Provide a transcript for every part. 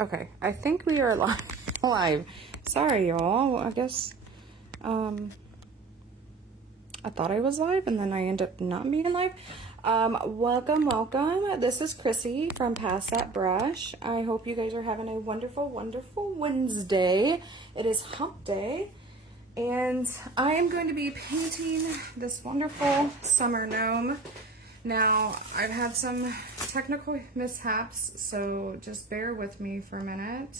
Okay, I think we are live. Sorry, y'all. I guess I thought I was live, and then I end up not being live. Welcome. This is Chrissy from Pass That Brush. I hope you guys are having a wonderful Wednesday. It is hump day, and I am going to be painting this wonderful summer gnome. Now, I've had some technical mishaps, so just bear with me for a minute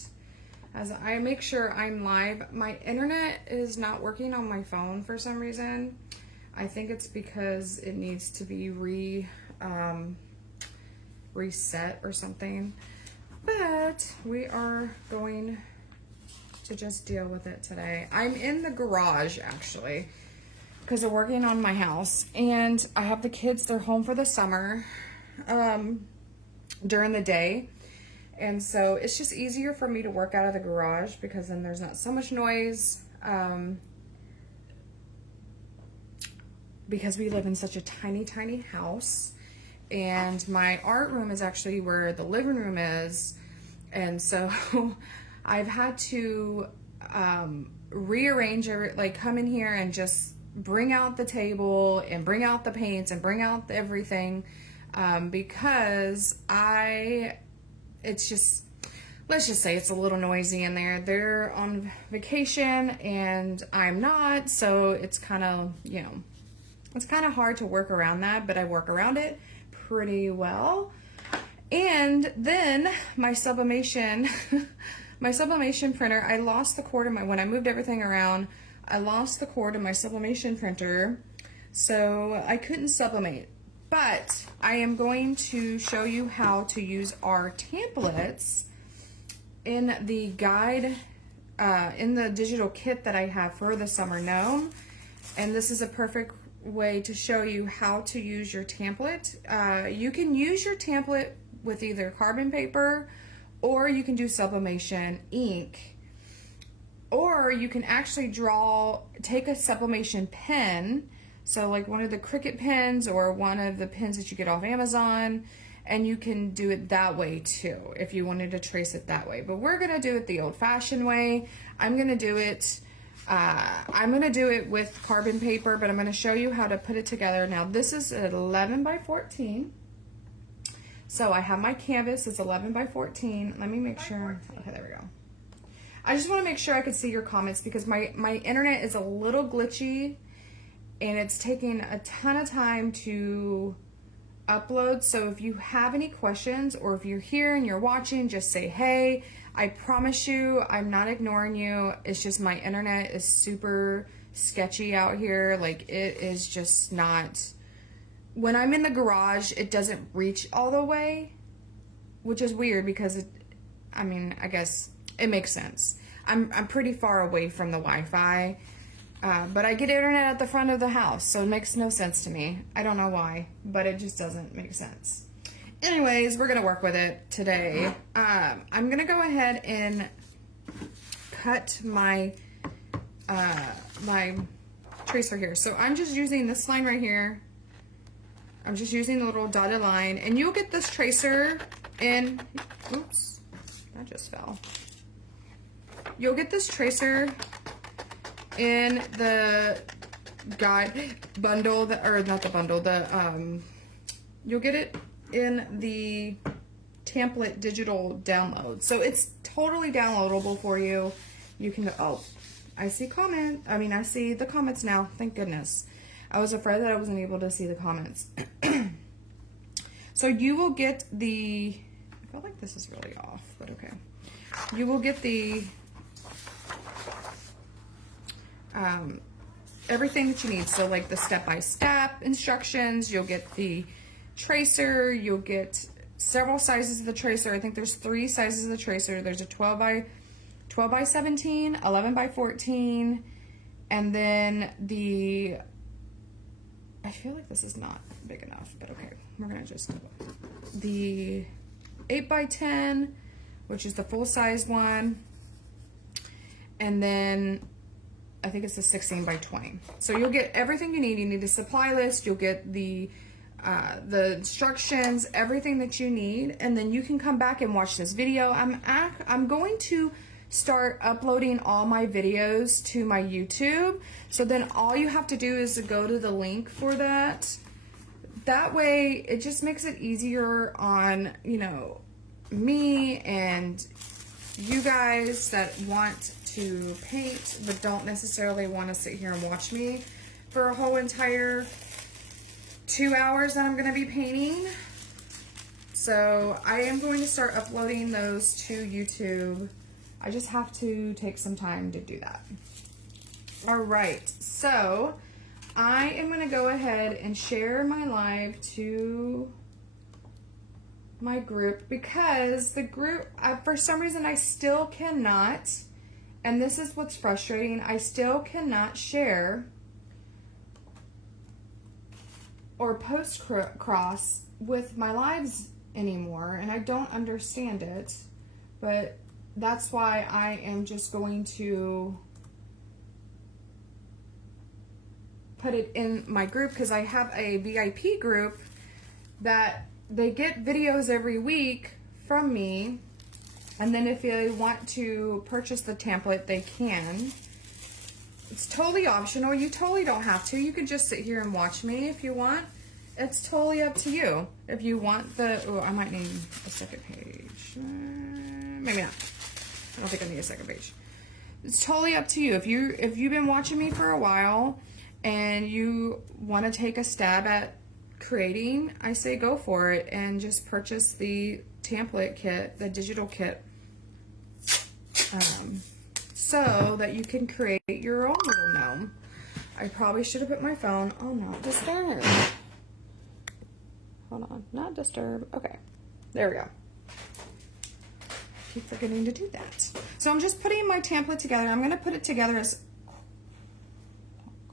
as I make sure I'm live. My internet is not working on my phone for some reason. I think it's because it needs to be reset or something, but we are going to just deal with it today. I'm in the garage actually, because they're working on my house, and I have the kids, they're home for the summer during the day, and so it's just easier for me to work out of the garage because then there's not so much noise, because we live in such a tiny house, and my art room is actually where the living room is, and so I've had to rearrange like come in here and just bring out the table and bring out the paints and bring out everything, because it's just, let's just say it's a little noisy in there. They're on vacation and I'm not, so it's kind of, you know, it's kind of hard to work around that, but I work around it pretty well. And then my sublimation my sublimation printer, I lost the cord of when I moved everything around, I lost the cord of my sublimation printer, so I couldn't sublimate. But I am going to show you how to use our templates in the guide, in the digital kit that I have for the summer gnome. And this is a perfect way to show you how to use your template. You can use your template with either carbon paper, or you can do sublimation ink, or you can actually take a sublimation pen, so like one of the Cricut pens or one of the pens that you get off Amazon, and you can do it that way too if you wanted to trace it that way. But we're gonna do it the old-fashioned way. I'm gonna do it with carbon paper, but I'm gonna show you how to put it together. Now this is 11 by 14. So I have my canvas, it's 11 by 14. Let me make sure, okay, there we go. I just wanna make sure I could see your comments because my internet is a little glitchy and it's taking a ton of time to upload. So if you have any questions, or if you're here and you're watching, just say, hey. I promise you, I'm not ignoring you. It's just my internet is super sketchy out here. Like, it is just not, when I'm in the garage, it doesn't reach all the way, which is weird because I mean, I guess it makes sense. I'm pretty far away from the Wi-Fi, but I get internet at the front of the house, so it makes no sense to me. I don't know why, but it just doesn't make sense. Anyways, we're gonna work with it today. I'm gonna go ahead and cut my my tracer here. So I'm just using this line right here. I'm just using the little dotted line, and you'll get this tracer in, oops, that just fell. You'll get this tracer in the guide bundle, or not the bundle, you'll get it in the template digital download. So it's totally downloadable for you. You can, oh, I see the comments now, thank goodness. I was afraid that I wasn't able to see the comments. So you will get I feel like this is really off, but okay. You will get the, everything that you need. So like the step-by-step instructions, you'll get the tracer, you'll get several sizes of the tracer. I think there's 3 sizes of the tracer. There's a 12 by 17, 11 by 14, and then I feel like this is not big enough, but okay, we're gonna just, the 8 by 10, which is the full size one, and then I think it's the 16 by 20. So you'll get everything you need. You need the supply list, you'll get the the instructions, everything that you need, and then you can come back and watch this video. I'm going to start uploading all my videos to my YouTube, so then all you have to do is to go to the link for that. That way it just makes it easier on, you know, me and you guys that want to paint but don't necessarily want to sit here and watch me for a whole entire 2 hours that I'm going to be painting. So I am going to start uploading those to YouTube. I just have to take some time to do that. All right, so I am going to go ahead and share my live to my group, because the group, for some reason, I still cannot, and this is what's frustrating, I still cannot share or post cross with my lives anymore, and I don't understand it, but that's why I am just going to put it in my group, because I have a VIP group that they get videos every week from me, and then if they want to purchase the template, they can. It's totally optional. You totally don't have to. You could just sit here and watch me if you want. It's totally up to you. If you want the, oh, I might need a second page. Maybe not. I don't think I need a second page. It's totally up to you. If you've been watching me for a while and you want to take a stab at creating, I say go for it and just purchase the template kit, the digital kit, so that you can create your own little gnome. I probably should have put my phone on not disturb. Hold on, not disturb. Okay, there we go. Keep forgetting to do that. So I'm just putting my template together. I'm going to put it together as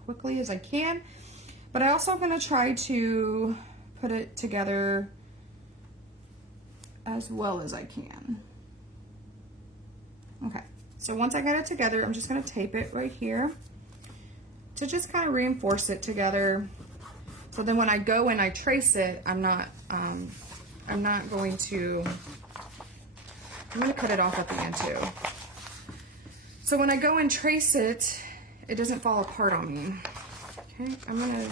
quickly as I can, but I also am going to try to put it together as well as I can. Okay, so once I get it together, I'm just going to tape it right here to just kind of reinforce it together. So then when I go and I trace it, I'm going to cut it off at the end too. So when I go and trace it, it doesn't fall apart on me. Okay, there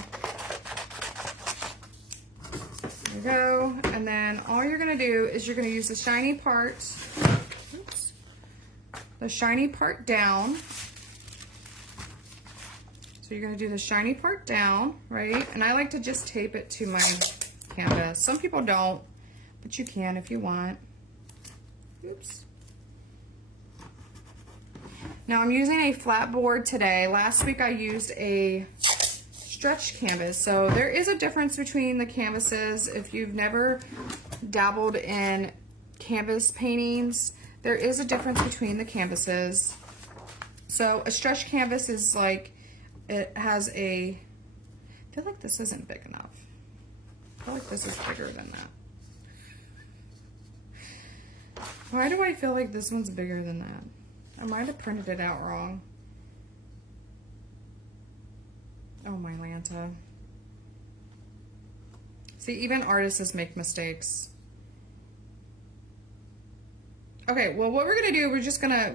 you go. And then all you're gonna do is you're gonna use the shiny part, oops, the shiny part down. So you're gonna do the shiny part down, right? And I like to just tape it to my canvas. Some people don't, but you can if you want. Oops. Now I'm using a flat board today. Last week I used a stretch canvas. So there is a difference between the canvases. If you've never dabbled in canvas paintings, there is a difference between the canvases. So a stretch canvas is like, it has I feel like this isn't big enough. I feel like this is bigger than that. Why do I feel like this one's bigger than that? I might have printed it out wrong. Oh my Lanta. See, even artists make mistakes. Okay, well what we're gonna do, we're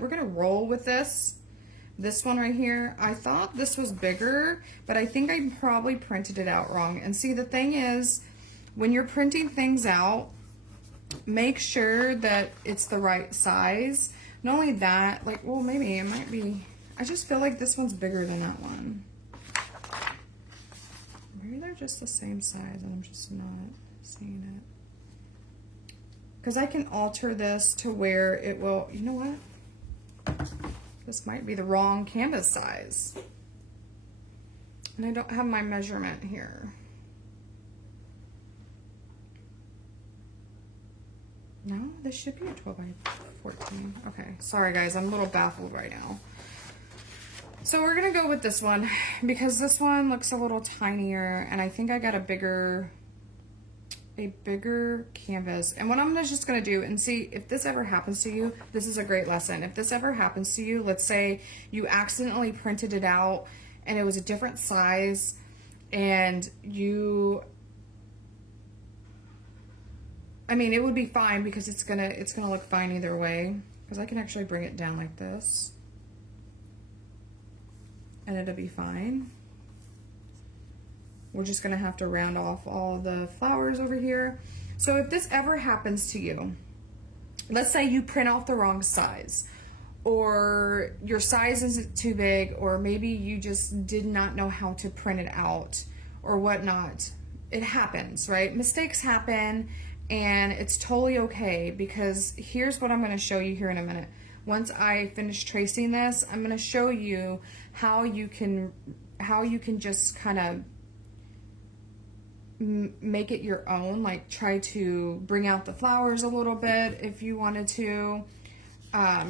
gonna roll with this one right here. I thought this was bigger, but I think I probably printed it out wrong. And see, the thing is, when you're printing things out, make sure that it's the right size. Not only that, like, well, maybe it might be, I just feel like this one's bigger than that one. Maybe they're just the same size and I'm just not seeing it. Because I can alter this to where it will, you know what? This might be the wrong canvas size. And I don't have my measurement here. No, this should be a 12 by 14. Okay, sorry guys, I'm a little baffled right now. So we're gonna go with this one because this one looks a little tinier and I think I got a bigger canvas. And what I'm just gonna do, and see if this ever happens to you, this is a great lesson. If this ever happens to you, let's say you accidentally printed it out and it was a different size and you I mean, it would be fine because it's gonna look fine either way. Because I can actually bring it down like this. And it'll be fine. We're just gonna have to round off all the flowers over here. So if this ever happens to you, let's say you print off the wrong size, or your size isn't too big, or maybe you just did not know how to print it out or whatnot. It happens, right? Mistakes happen, and it's totally okay, because here's what I'm going to show you here in a minute. Once I finish tracing this, I'm going to show you how you can just kind of make it your own, like try to bring out the flowers a little bit if you wanted to.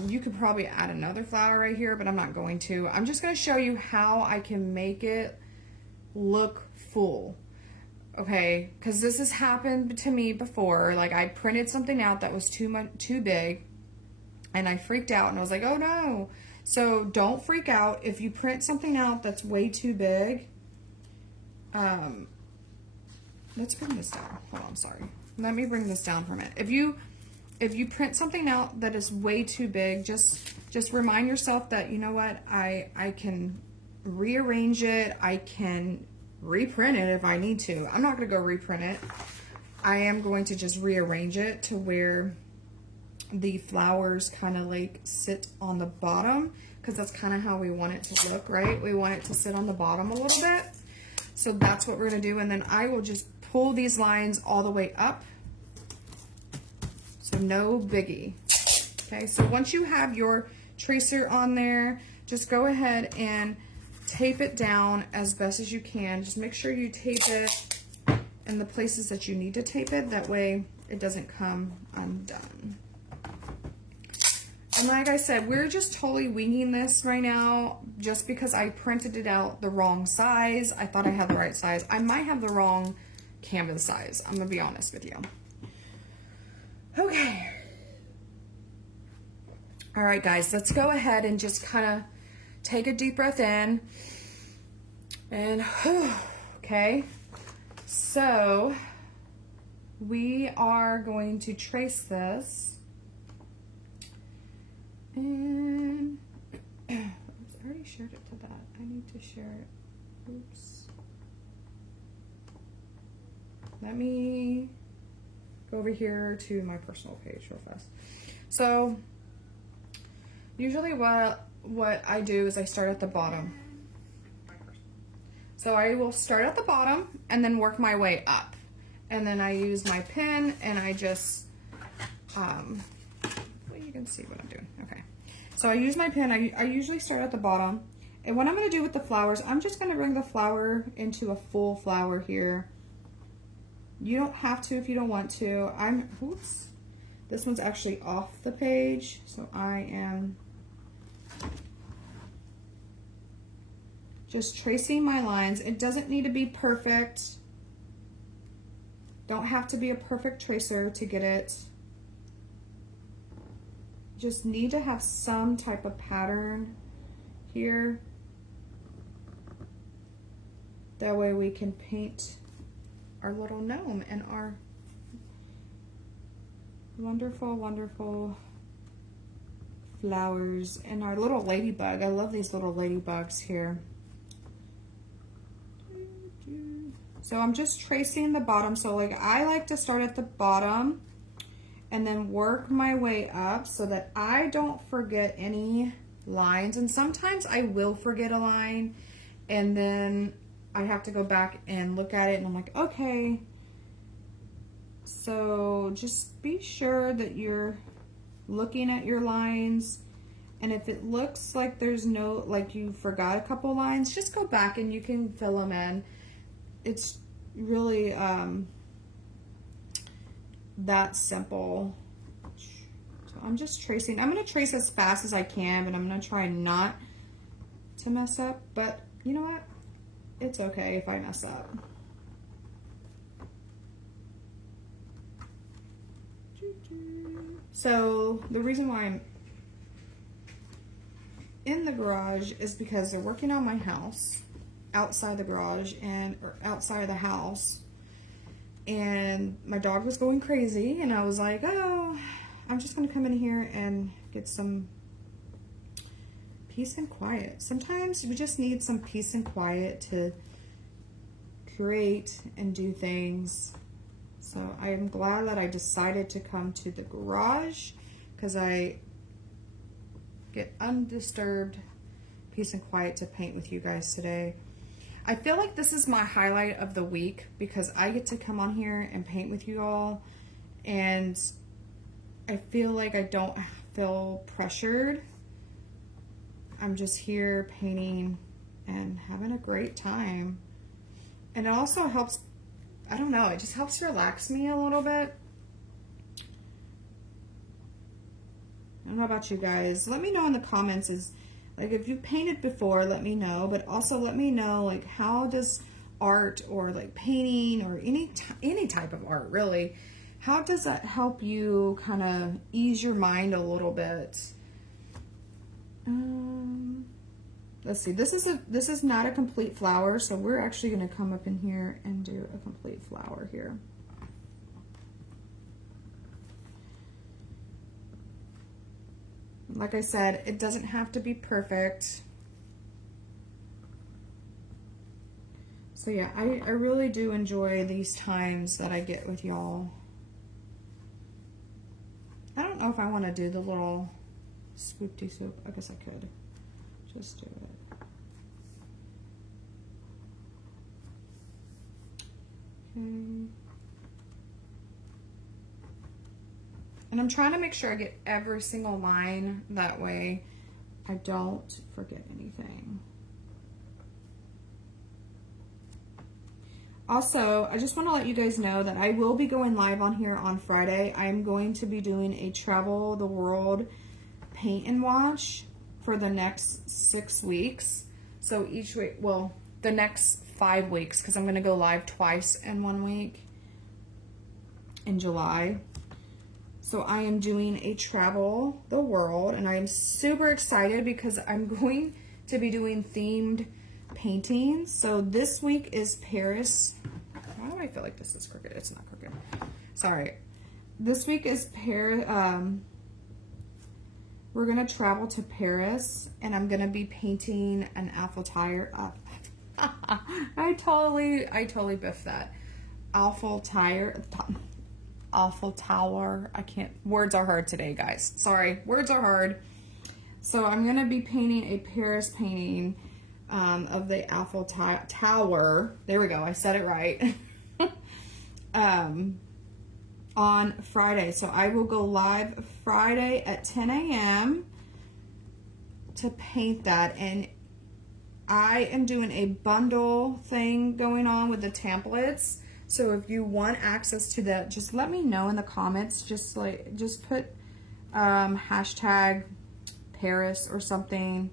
You could probably add another flower right here, but I'm not going to. I'm just going to show you how I can make it look full. Okay, because this has happened to me before. Like, I printed something out that was too big, and I freaked out, and I was like, oh no. So don't freak out if you print something out that's way too big. Let's bring this down. Hold on, sorry. Let me bring this down for a minute. If you print something out that is way too big, just remind yourself that, you know what, I can rearrange it. I can reprint it if I need to. I'm not going to go reprint it. I am going to just rearrange it to where the flowers kind of like sit on the bottom, because that's kind of how we want it to look, right? We want it to sit on the bottom a little bit. So that's what we're going to do. And then I will just pull these lines all the way up. So no biggie. Okay, so once you have your tracer on there, just go ahead and tape it down as best as you can. Just make sure you tape it in the places that you need to tape it. That way it doesn't come undone. And like I said, we're just totally winging this right now just because I printed it out the wrong size. I thought I had the right size. I might have the wrong canvas size. I'm going to be honest with you. Okay. All right, guys, let's go ahead and just kind of take a deep breath in. And, okay. So, we are going to trace this. And, oops, I already shared it to that. I need to share it. Oops. Let me go over here to my personal page real fast. So, usually what I do is I start at the bottom. So I will start at the bottom and then work my way up. And then I use my pen and I just, well, you can see what I'm doing. Okay. So I use my pen. I usually start at the bottom. And what I'm going to do with the flowers, I'm just going to bring the flower into a full flower here. You don't have to if you don't want to. Oops. This one's actually off the page. So I am just tracing my lines. It doesn't need to be perfect. Don't have to be a perfect tracer to get it. Just need to have some type of pattern here. That way we can paint our little gnome and our wonderful, wonderful flowers and our little ladybug. I love these little ladybugs here. So I'm just tracing the bottom. So like I like to start at the bottom and then work my way up so that I don't forget any lines. And sometimes I will forget a line and then I have to go back and look at it and I'm like, okay. So just be sure that you're looking at your lines, and if it looks like there's no, like you forgot a couple lines, just go back and you can fill them in. It's really that simple. So I'm just tracing. I'm going to trace as fast as I can, but I'm going to try not to mess up. But you know what? It's okay if I mess up. So the reason why I'm in the garage is because they're working on my house outside the garage or outside of the house, and my dog was going crazy, and I was like, oh, I'm just gonna come in here and get some peace and quiet. Sometimes you just need some peace and quiet to create and do things. So I am glad that I decided to come to the garage, because I get undisturbed peace and quiet to paint with you guys today. I feel like this is my highlight of the week, because I get to come on here and paint with you all, and I feel like I don't feel pressured. I'm just here painting and having a great time. And it also helps, I don't know, it just helps relax me a little bit. I don't know about you guys. Let me know in the comments, like, if you painted before, let me know, but also let me know, like, how does art, or like painting, or any type of art really, how does that help you kind of ease your mind a little bit? Let's see, this is not a complete flower, so we're actually going to come up in here and do a complete flower here. Like I said, it doesn't have to be perfect. So yeah, I really do enjoy these times that I get with y'all. I don't know if I want to do the little swoop-de-swoop. I guess I could just do it. Okay. And I'm trying to make sure I get every single line, that way I don't forget anything. Also, I just want to let you guys know that I will be going live on here on Friday. I'm going to be doing a Travel the World paint and wash for the next 6 weeks. So each week, well, the next 5 weeks, because I'm going to go live twice in 1 week in July. So I am doing a Travel the World, and I am super excited because I'm going to be doing themed paintings. So this week is Paris. Why do I feel like this is crooked? It's not crooked. Sorry. This week is Paris. We're gonna travel to Paris, and I'm gonna be painting an Eiffel Tower. I totally biffed that. Eiffel Tower. I can't. Words are hard today, guys. Sorry, words are hard. So I'm gonna be painting a Paris painting of the Eiffel Tower. There we go. I said it right. On Friday. So I will go live Friday at 10 a.m. to paint that. And I am doing a bundle thing going on with the templates. So if you want access to that, just let me know in the comments. Just put hashtag Paris or something,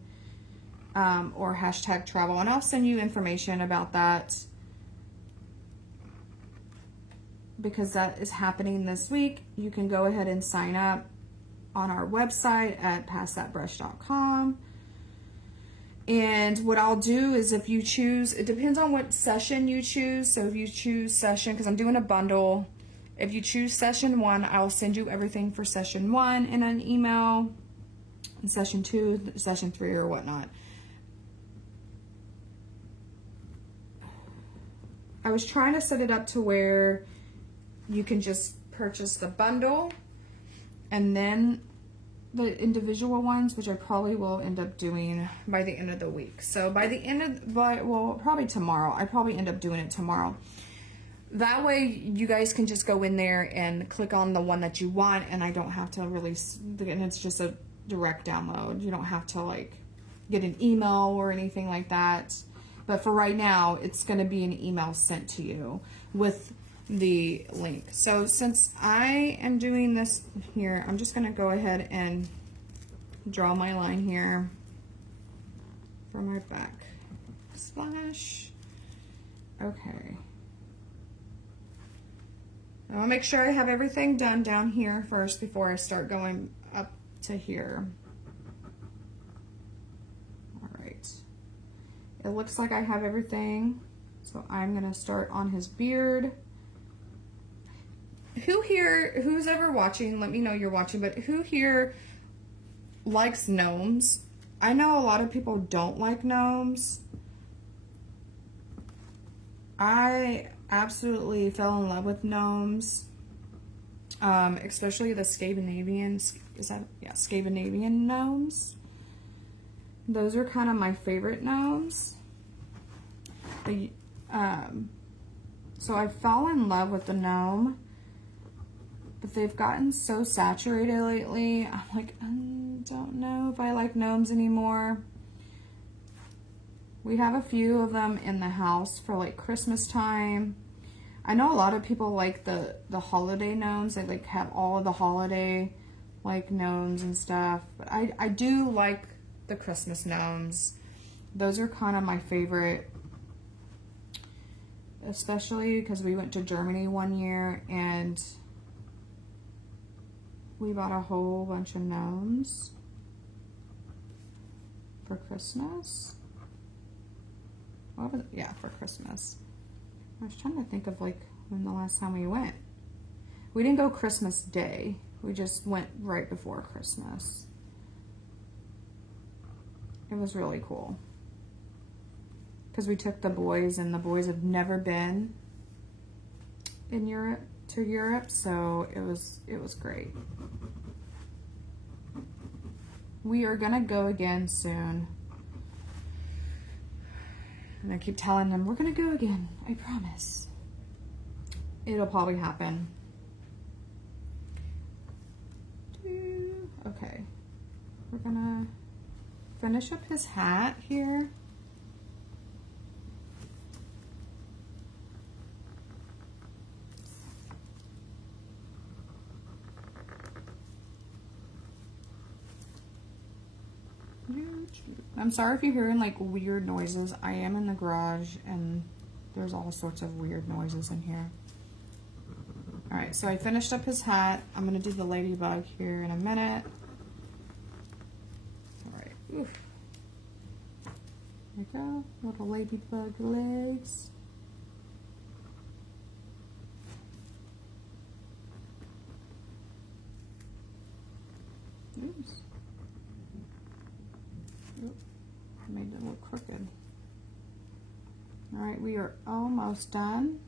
or hashtag travel, and I'll send you information about that, because that is happening this week. You can go ahead and sign up on our website at passthatbrush.com. And what I'll do is, if you choose, it depends on what session you choose. So if you choose session, because I'm doing a bundle, if you choose session 1, I'll send you everything for session 1 in an email, and session 2, session 3, or whatnot. I was trying to set it up to where you can just purchase the bundle and then the individual ones, which I probably will end up doing by the end of the week. So by the end of, well, probably tomorrow. I probably end up doing it tomorrow. That way you guys can just go in there and click on the one that you want, and I don't have to release, and it's just a direct download. You don't have to like get an email or anything like that. But for right now, it's going to be an email sent to you with the link. So since I am doing this here, I'm just going to go ahead and draw my line here for my back splash. Okay. I'll make sure I have everything done down here first before I start going up to here. All right. It looks like I have everything. So I'm going to start on his beard. who here, who's ever watching, let me know you're watching, but who here likes gnomes? I know a lot of people don't like gnomes. I absolutely fell in love with gnomes, especially the Scandinavian, Scandinavian gnomes. Those are kind of my favorite gnomes. So I fell in love with the gnome, but they've gotten so saturated lately. I'm like, I don't know if I like gnomes anymore. We have a few of them in the house for like Christmas time. I know a lot of people like the holiday gnomes. They like have all of the holiday like gnomes and stuff. But I do like the Christmas gnomes. Those are kind of my favorite. Especially because we went to Germany one year and we bought a whole bunch of gnomes for Christmas. What was it? Yeah, for Christmas. I was trying to think of like when the last time we went. We didn't go Christmas Day. We just went right before Christmas. It was really cool. Because we took the boys, and the boys have never been in Europe, so it was great. We are gonna go again soon. And I keep telling them, we're gonna go again, I promise. It'll probably happen. Okay. We're gonna finish up his hat here. I'm sorry if you're hearing like weird noises. I am in the garage and there's all sorts of weird noises in here. Alright, so I finished up his hat. I'm going to do the ladybug here in a minute. Alright, oof. There we go. Little ladybug legs. Oops. I made it look crooked. Alright, we are almost done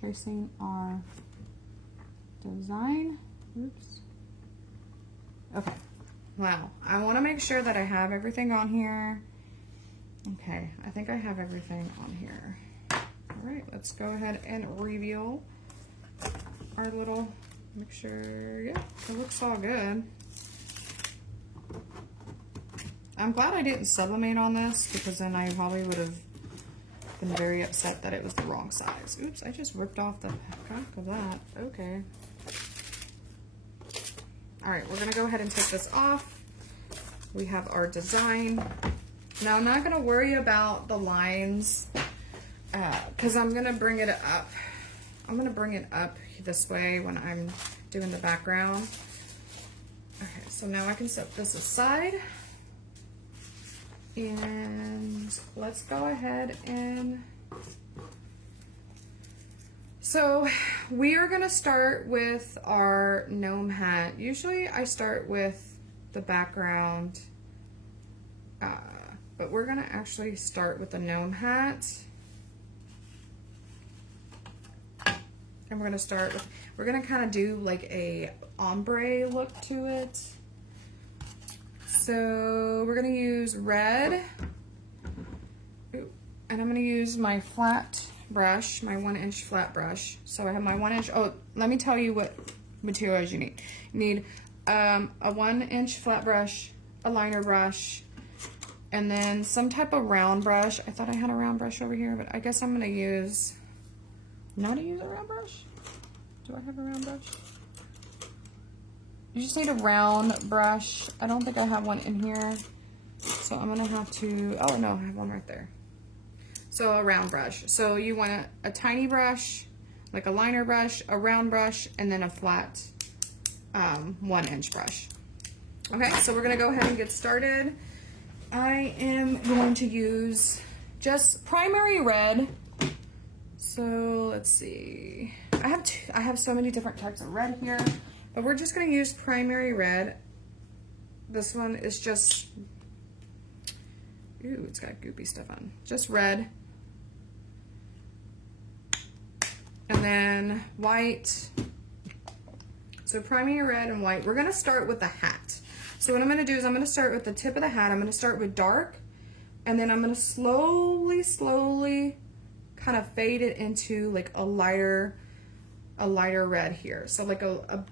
tracing our design. Oops. Okay. Wow. I want to make sure that I have everything on here. Okay. I think I have everything on here. Alright, let's go ahead and reveal our little, make sure, yeah, it looks all good. I'm glad I didn't sublimate on this because then I probably would have been very upset that it was the wrong size. Oops, I just ripped off the back of that. Okay. All right, we're gonna go ahead and take this off. We have our design. Now I'm not gonna worry about the lines because I'm gonna bring it up. I'm gonna bring it up this way when I'm doing the background. Okay, so now I can set this aside. And let's go ahead and, so we are gonna start with our gnome hat. Usually I start with the background, but we're gonna actually start with the gnome hat. And we're gonna start with, we're gonna kind of do like a ombre look to it. So we're gonna use red, and I'm gonna use my flat brush, my 1-inch flat brush. So I have my 1-inch, oh, let me tell you what materials you need. You need a 1-inch flat brush, a liner brush, and then some type of round brush. I thought I had a round brush over here, but I guess I'm gonna use, not to use a round brush? Do I have a round brush? You just need a round brush. I don't think I have one in here. So I'm gonna have to, oh no, I have one right there. So a round brush. So you want a tiny brush, like a liner brush, a round brush, and then a flat 1-inch brush. Okay, so we're gonna go ahead and get started. I am going to use just primary red. So let's see. I have so many different types of red here, but we're just going to use primary red. This one is just, ooh, it's got goopy stuff on. Just red. And then white. So primary red and white. We're going to start with the hat. So what I'm going to do is I'm going to start with the tip of the hat. I'm going to start with dark, and then I'm going to slowly kind of fade it into like a lighter red here. So like a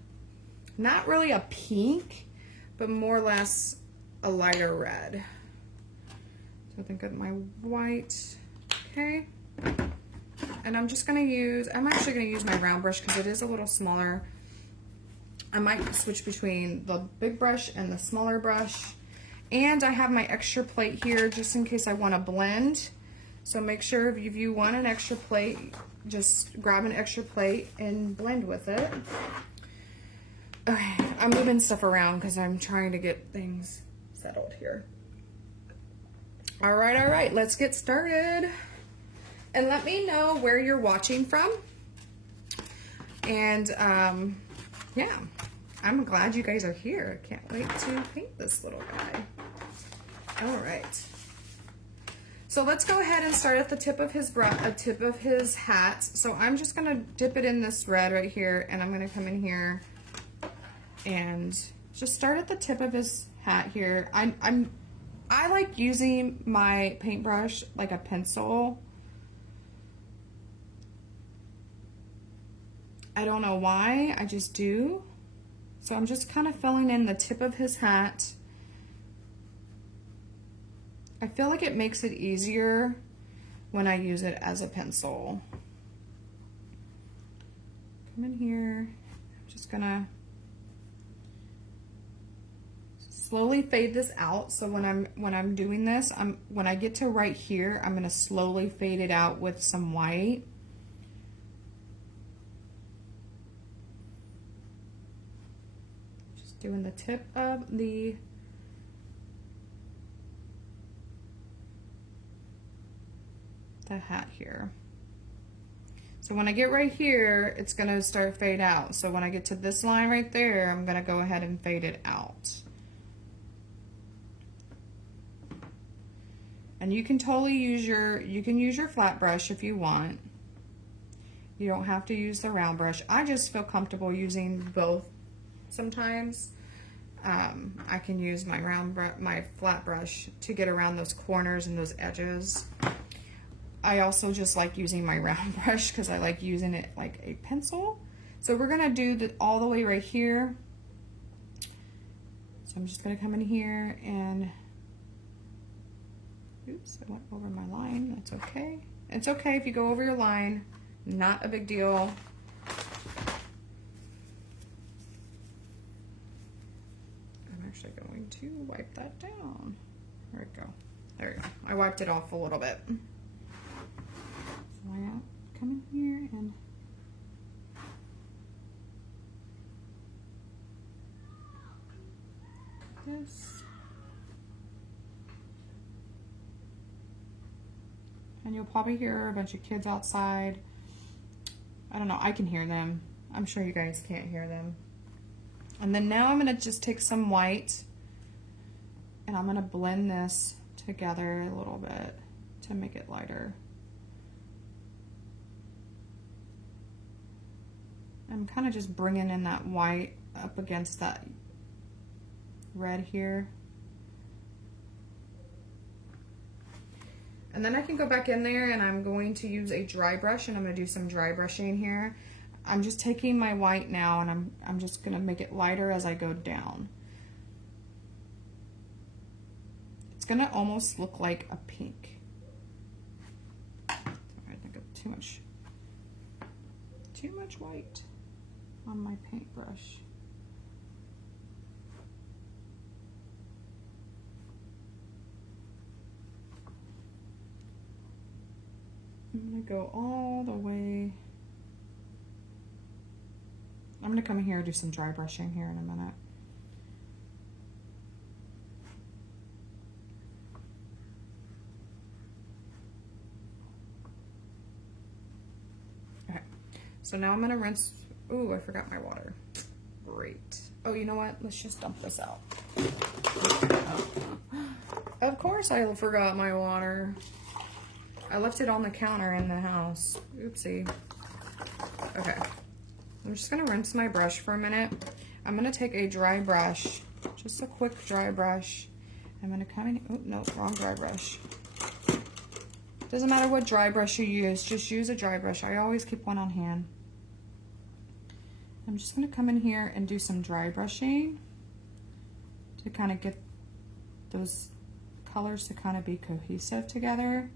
not really a pink, but more or less a lighter red. So I think of my white, okay. And I'm just gonna use, I'm actually gonna use my round brush because it is a little smaller. I might switch between the big brush and the smaller brush. And I have my extra plate here just in case I wanna blend. So make sure if you want an extra plate, just grab an extra plate and blend with it. Okay, I'm moving stuff around because I'm trying to get things settled here. All right, let's get started. And let me know where you're watching from. And yeah, I'm glad you guys are here. I can't wait to paint this little guy. All right. So let's go ahead and start at the tip of his hat. So I'm just gonna dip it in this red right here, and I'm gonna come in here and just start at the tip of his hat here. I like using my paintbrush like a pencil. I don't know why, I just do. So I'm just kind of filling in the tip of his hat. I feel like it makes it easier when I use it as a pencil. Come in here, I'm just gonna slowly fade this out. So when I'm doing this, when I get to right here, I'm gonna slowly fade it out with some white. Just doing the tip of the hat here. So when I get right here, it's gonna start fade out. So when I get to this line right there, I'm gonna go ahead and fade it out. And you can totally use your flat brush if you want. You don't have to use the round brush. I just feel comfortable using both sometimes. I can use my flat brush to get around those corners and those edges. I also just like using my round brush because I like using it like a pencil. So we're gonna do all the way right here. So I'm just gonna come in here and, oops, I went over my line, that's okay. It's okay if you go over your line, not a big deal. I'm actually going to wipe that down. There we go, there we go. I wiped it off a little bit. So I come in here and this. And you'll probably hear a bunch of kids outside. I don't know, I can hear them. I'm sure you guys can't hear them. And then now I'm gonna just take some white and I'm gonna blend this together a little bit to make it lighter. I'm kind of just bringing in that white up against that red here. And then I can go back in there and I'm going to use a dry brush and I'm going to do some dry brushing here. I'm just taking my white now and I'm just going to make it lighter as I go down. It's going to almost look like a pink. I think of too much white on my paintbrush. I'm gonna go all the way. I'm gonna come in here and do some dry brushing here in a minute. So now I'm gonna rinse. Ooh, I forgot my water. Great. Oh, you know what? Let's just dump this out. Of course I forgot my water. I left it on the counter in the house. Oopsie. Okay. I'm just gonna rinse my brush for a minute. I'm gonna take a dry brush, just a quick dry brush. I'm gonna come in, oh no, wrong dry brush. Doesn't matter what dry brush you use, just use a dry brush. I always keep one on hand. I'm just gonna come in here and do some dry brushing to kind of get those colors to kind of be cohesive together.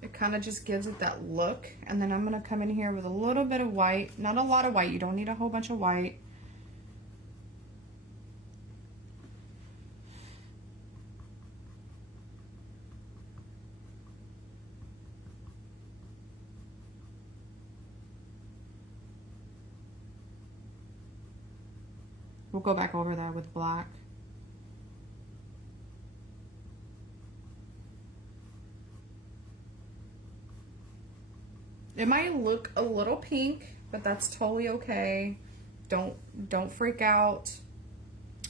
It kind of just gives it that look. And then I'm gonna come in here with a little bit of white, not a lot of white, you don't need a whole bunch of white. We'll go back over that with black. It might look a little pink, but that's totally okay. Don't freak out.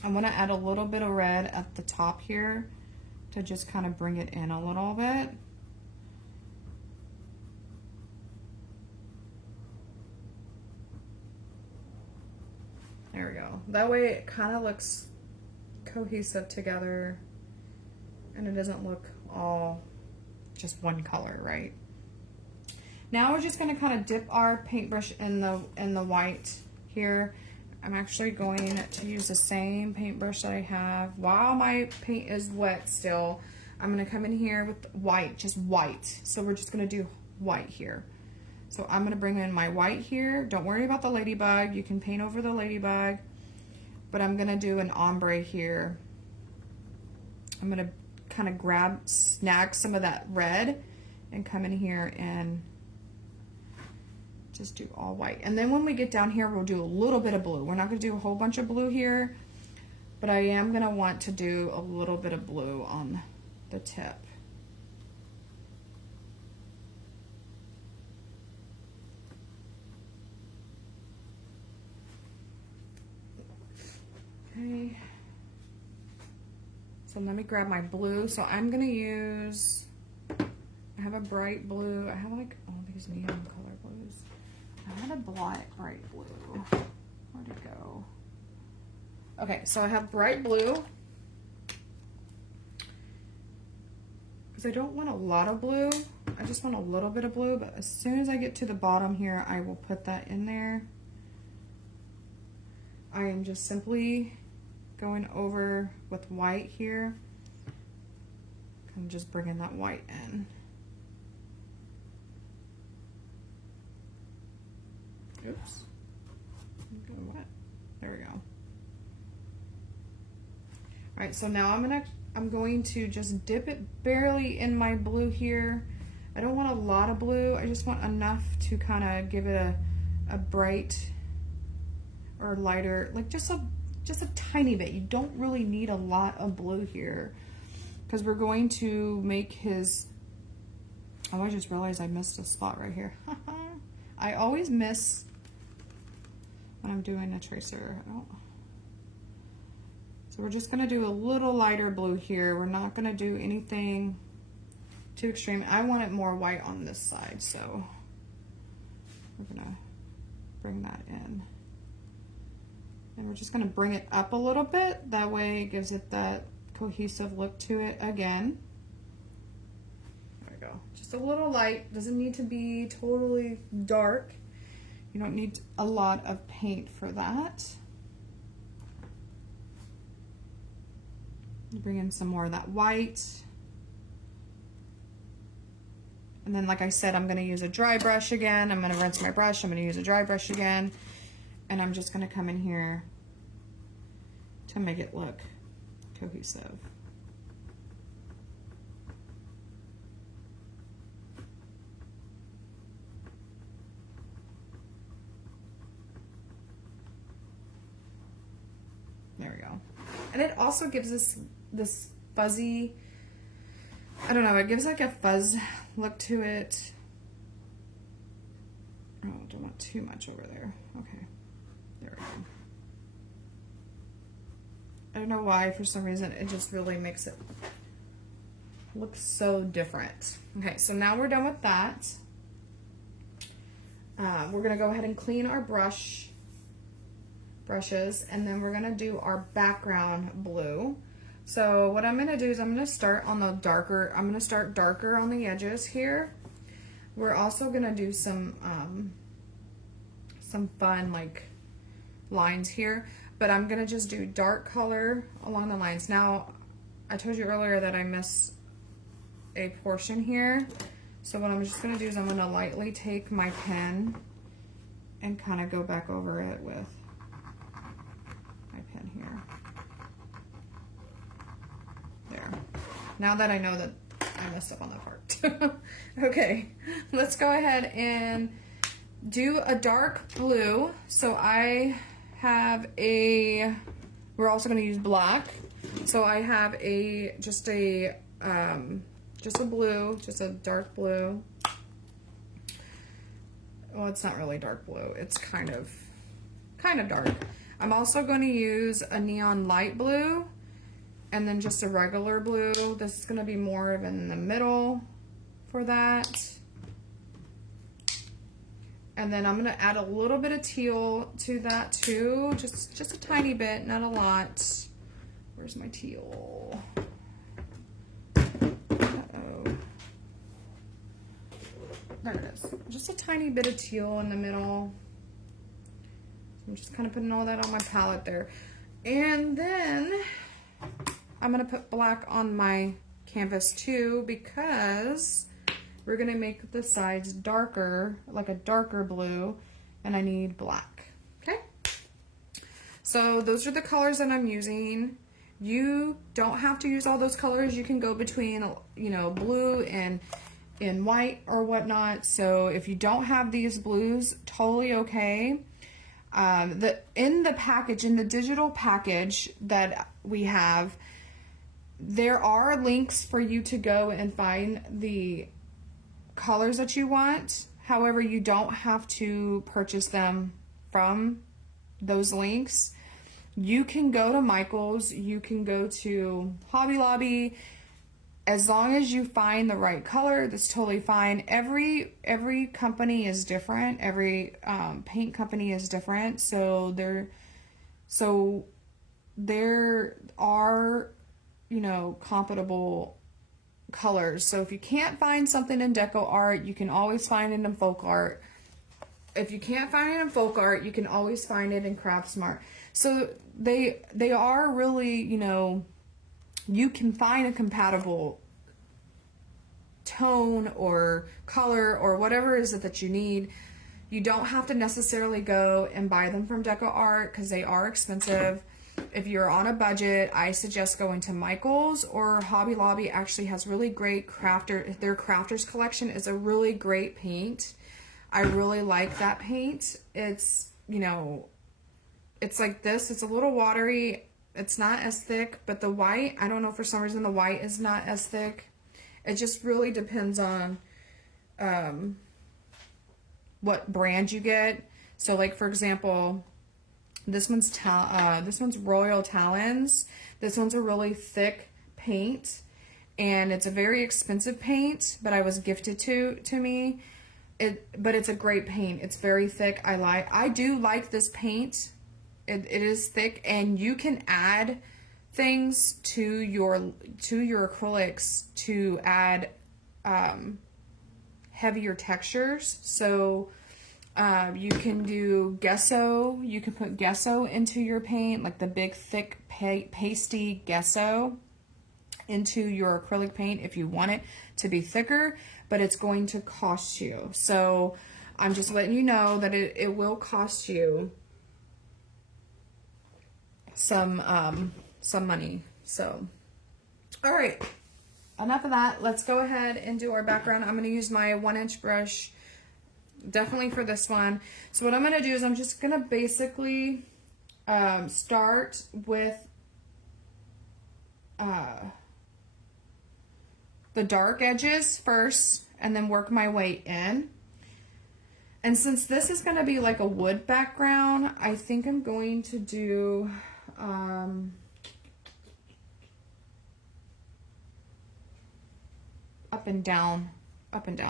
I'm gonna add a little bit of red at the top here to just kind of bring it in a little bit. There we go. That way it kind of looks cohesive together and it doesn't look all just one color, right? Now we're just going to kind of dip our paintbrush in the white here. I'm actually going to use the same paintbrush that I have while my paint is wet still. I'm going to come in here with white, just white. So we're just going to do white here. So I'm gonna bring in my white here. Don't worry about the ladybug. You can paint over the ladybug. But I'm gonna do an ombre here. I'm gonna kind of snag some of that red and come in here and just do all white. And then when we get down here, we'll do a little bit of blue. We're not gonna do a whole bunch of blue here, but I am gonna want to do a little bit of blue on the tip. Okay. So let me grab my blue. So I'm gonna use, I have a bright blue. I have like all these neon color blues. I had a bright blue. Where'd it go? Okay, so I have bright blue. Because I don't want a lot of blue. I just want a little bit of blue, but as soon as I get to the bottom here, I will put that in there. I am just simply going over with white here. I'm just bringing that white in. Oops. What? There we go. All right, so now I'm going to just dip it barely in my blue here. I don't want a lot of blue. I just want enough to kind of give it a bright or lighter, like just a tiny bit. You don't really need a lot of blue here because we're going to make his, oh, I just realized I missed a spot right here. I always miss when I'm doing a tracer. So we're just gonna do a little lighter blue here. We're not gonna do anything too extreme. I want it more white on this side, so we're gonna bring that in. And we're just gonna bring it up a little bit. That way it gives it that cohesive look to it again. There we go. Just a little light. Doesn't need to be totally dark. You don't need a lot of paint for that. Bring in some more of that white. And then, like I said, I'm gonna use a dry brush again. I'm gonna rinse my brush. I'm gonna use a dry brush again. And I'm just gonna come in here to make it look cohesive. There we go. And it also gives us this fuzzy, I don't know, it gives like a fuzz look to it. Oh, don't want too much over there. Okay, there we go. I don't know why, for some reason, it just really makes it look so different. Okay, so now we're done with that. We're gonna go ahead and clean our brushes, and then we're gonna do our background blue. So what I'm gonna do is I'm gonna start on the darker, I'm gonna start darker on the edges here. We're also gonna do some fun like lines here, but I'm gonna just do dark color along the lines. Now, I told you earlier that I miss a portion here. So what I'm just gonna do is I'm gonna lightly take my pen and kind of go back over it with my pen here. There. Now that I know that I messed up on that part. Okay, let's go ahead and do a dark blue. So I have we're also going to use black. So I have just a blue, just a dark blue. Well, it's not really dark blue. It's kind of dark. I'm also going to use a neon light blue and then just a regular blue. This is going to be more of in the middle for that. And then I'm going to add a little bit of teal to that too. Just a tiny bit, not a lot. Where's my teal? Uh-oh. There it is. Just a tiny bit of teal in the middle. I'm just kind of putting all that on my palette there. And then I'm going to put black on my canvas too, because we're going to make the sides darker, like a darker blue, and I need black. Okay? So those are the colors that I'm using. You don't have to use all those colors. You can go between, you know, blue and white or whatnot. So if you don't have these blues, totally okay. In the package, in the digital package that we have, there are links for you to go and find the colors that you want. However, you don't have to purchase them from those links. You can go to Michael's, you can go to Hobby Lobby. As long as you find the right color, that's totally fine. Every company is different. Every paint company is different. So there are, you know, compatible colors. So if you can't find something in deco art, you can always find it in folk art. If you can't find it in folk art, you can always find it in Craft Smart. So they are really, you know, you can find a compatible tone or color or whatever it is that you need. You don't have to necessarily go and buy them from deco art because they are expensive. If you're on a budget, I suggest going to Michael's, or Hobby Lobby actually has really great their crafters collection is a really great paint. I really like that paint. It's, you know, it's like this. It's a little watery. It's not as thick, but the white, I don't know, for some reason the white is not as thick. It just really depends on what brand you get. So like, for example, this one's Royal Talons. This one's a really thick paint, and it's a very expensive paint, but I was gifted to me. But it's a great paint. It's very thick. I do like this paint. It is thick, and you can add things to your acrylics to add heavier textures. So you can do gesso. You can put gesso into your paint, like the big thick pasty gesso into your acrylic paint if you want it to be thicker, but it's going to cost you. So I'm just letting you know that it will cost you some money. So, all right, enough of that. Let's go ahead and do our background. I'm going to use my 1-inch brush definitely for this one. So what I'm going to do is I'm just going to basically start with the dark edges first and then work my way in. And since this is going to be like a wood background, I think I'm going to do up and down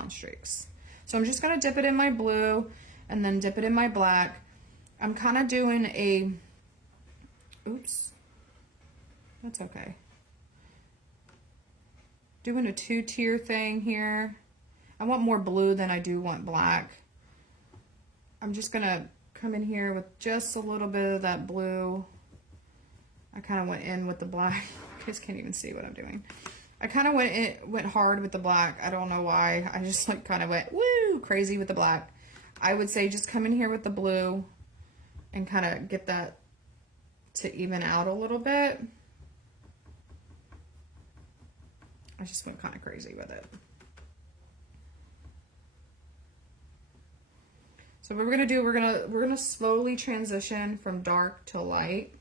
streaks. So I'm just going to dip it in my blue and then dip it in my black. I'm kind of doing a, oops, that's okay. Doing a 2-tier thing here. I want more blue than I do want black. I'm just gonna come in here with just a little bit of that blue. I kind of went in with the black. You guys can't even see what I'm doing. I kind of went hard with the black. I don't know why. I just like kind of went woo crazy with the black. I would say just come in here with the blue and kind of get that to even out a little bit. I just went kind of crazy with it. So what we're gonna do, we're gonna slowly transition from dark to light.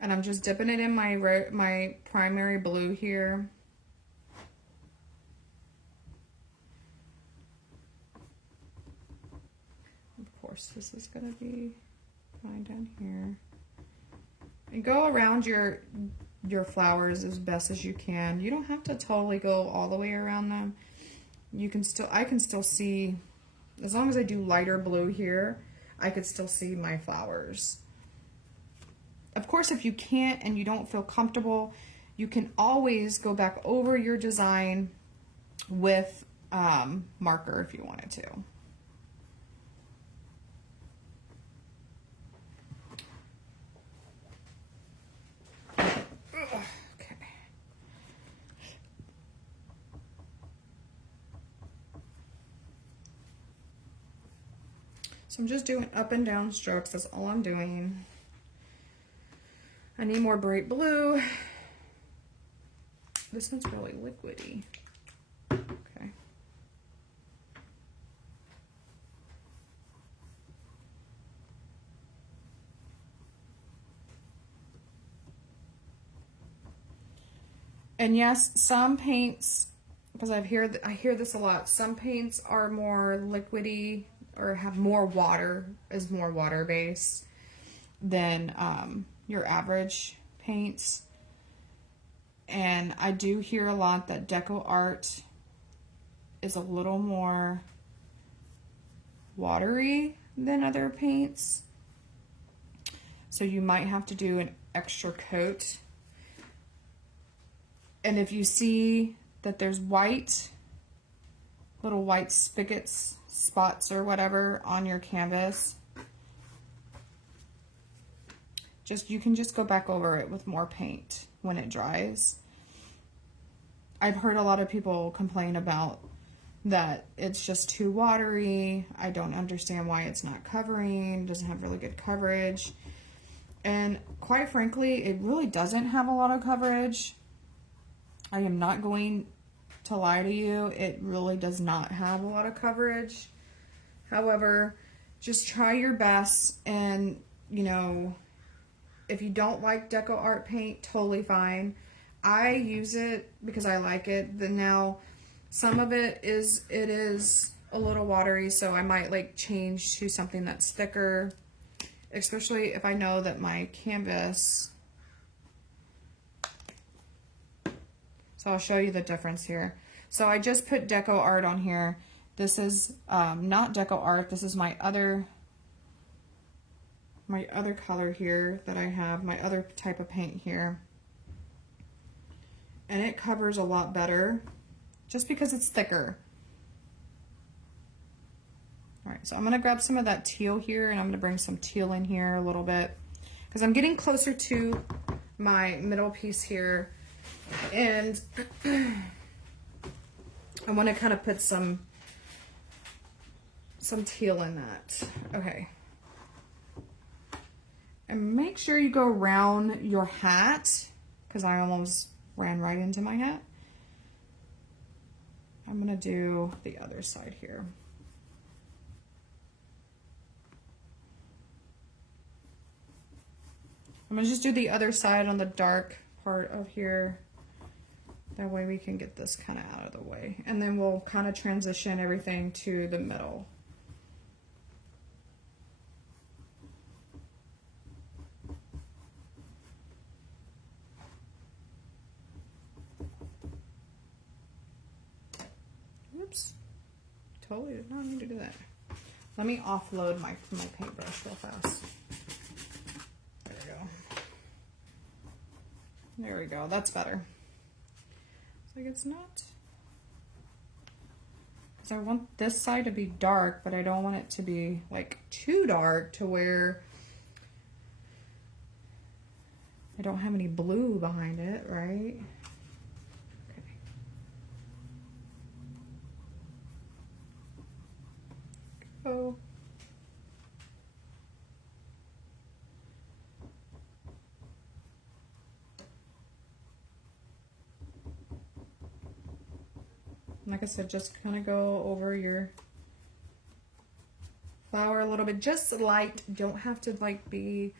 And I'm just dipping it in my primary blue here. Of course, this is gonna be going down here. And go around your flowers as best as you can. You don't have to totally go all the way around them. You can still, I can still see, as long as I do lighter blue here, I could still see my flowers. Of course, if you can't and you don't feel comfortable, you can always go back over your design with marker if you wanted to. So I'm just doing up and down strokes. That's all I'm doing. I need more bright blue. This one's really liquidy. Okay. And yes, some paints, because I hear this a lot, some paints are more liquidy or have more water, is more water based than your average paints. And I do hear a lot that deco art is a little more watery than other paints. So you might have to do an extra coat. And if you see that there's little white spigots, spots or whatever on your canvas, you can just go back over it with more paint when it dries. I've heard a lot of people complain about that it's just too watery. I don't understand why it's not covering, doesn't have really good coverage. And quite frankly, it really doesn't have a lot of coverage. I am not going to lie to you. It really does not have a lot of coverage. However, just try your best, and you know, if you don't like deco art paint, totally fine. I use it because I like it. Then now some of it is a little watery, so I might like change to something that's thicker, especially if I know that my canvas. So I'll show you the difference here. So I just put deco art on here. This is not deco art. This is my other color here that I have, my other type of paint here. And it covers a lot better just because it's thicker. All right, so I'm gonna grab some of that teal here, and I'm gonna bring some teal in here a little bit because I'm getting closer to my middle piece here. And I want to kind of put some teal in that. Okay. And make sure you go around your hat, because I almost ran right into my hat. I'm going to do the other side here. I'm going to just do the other side on the dark part of here. That way we can get this kind of out of the way. And then we'll kind of transition everything to the middle. Oops. Totally did not need to do that. Let me offload my paintbrush real fast. There we go. There we go. That's better. It's like it's not. Because I want this side to be dark, but I don't want it to be like too dark to where I don't have any blue behind it, right? Okay. Go. Like I said, just kind of go over your flower a little bit, just light. Don't have to like be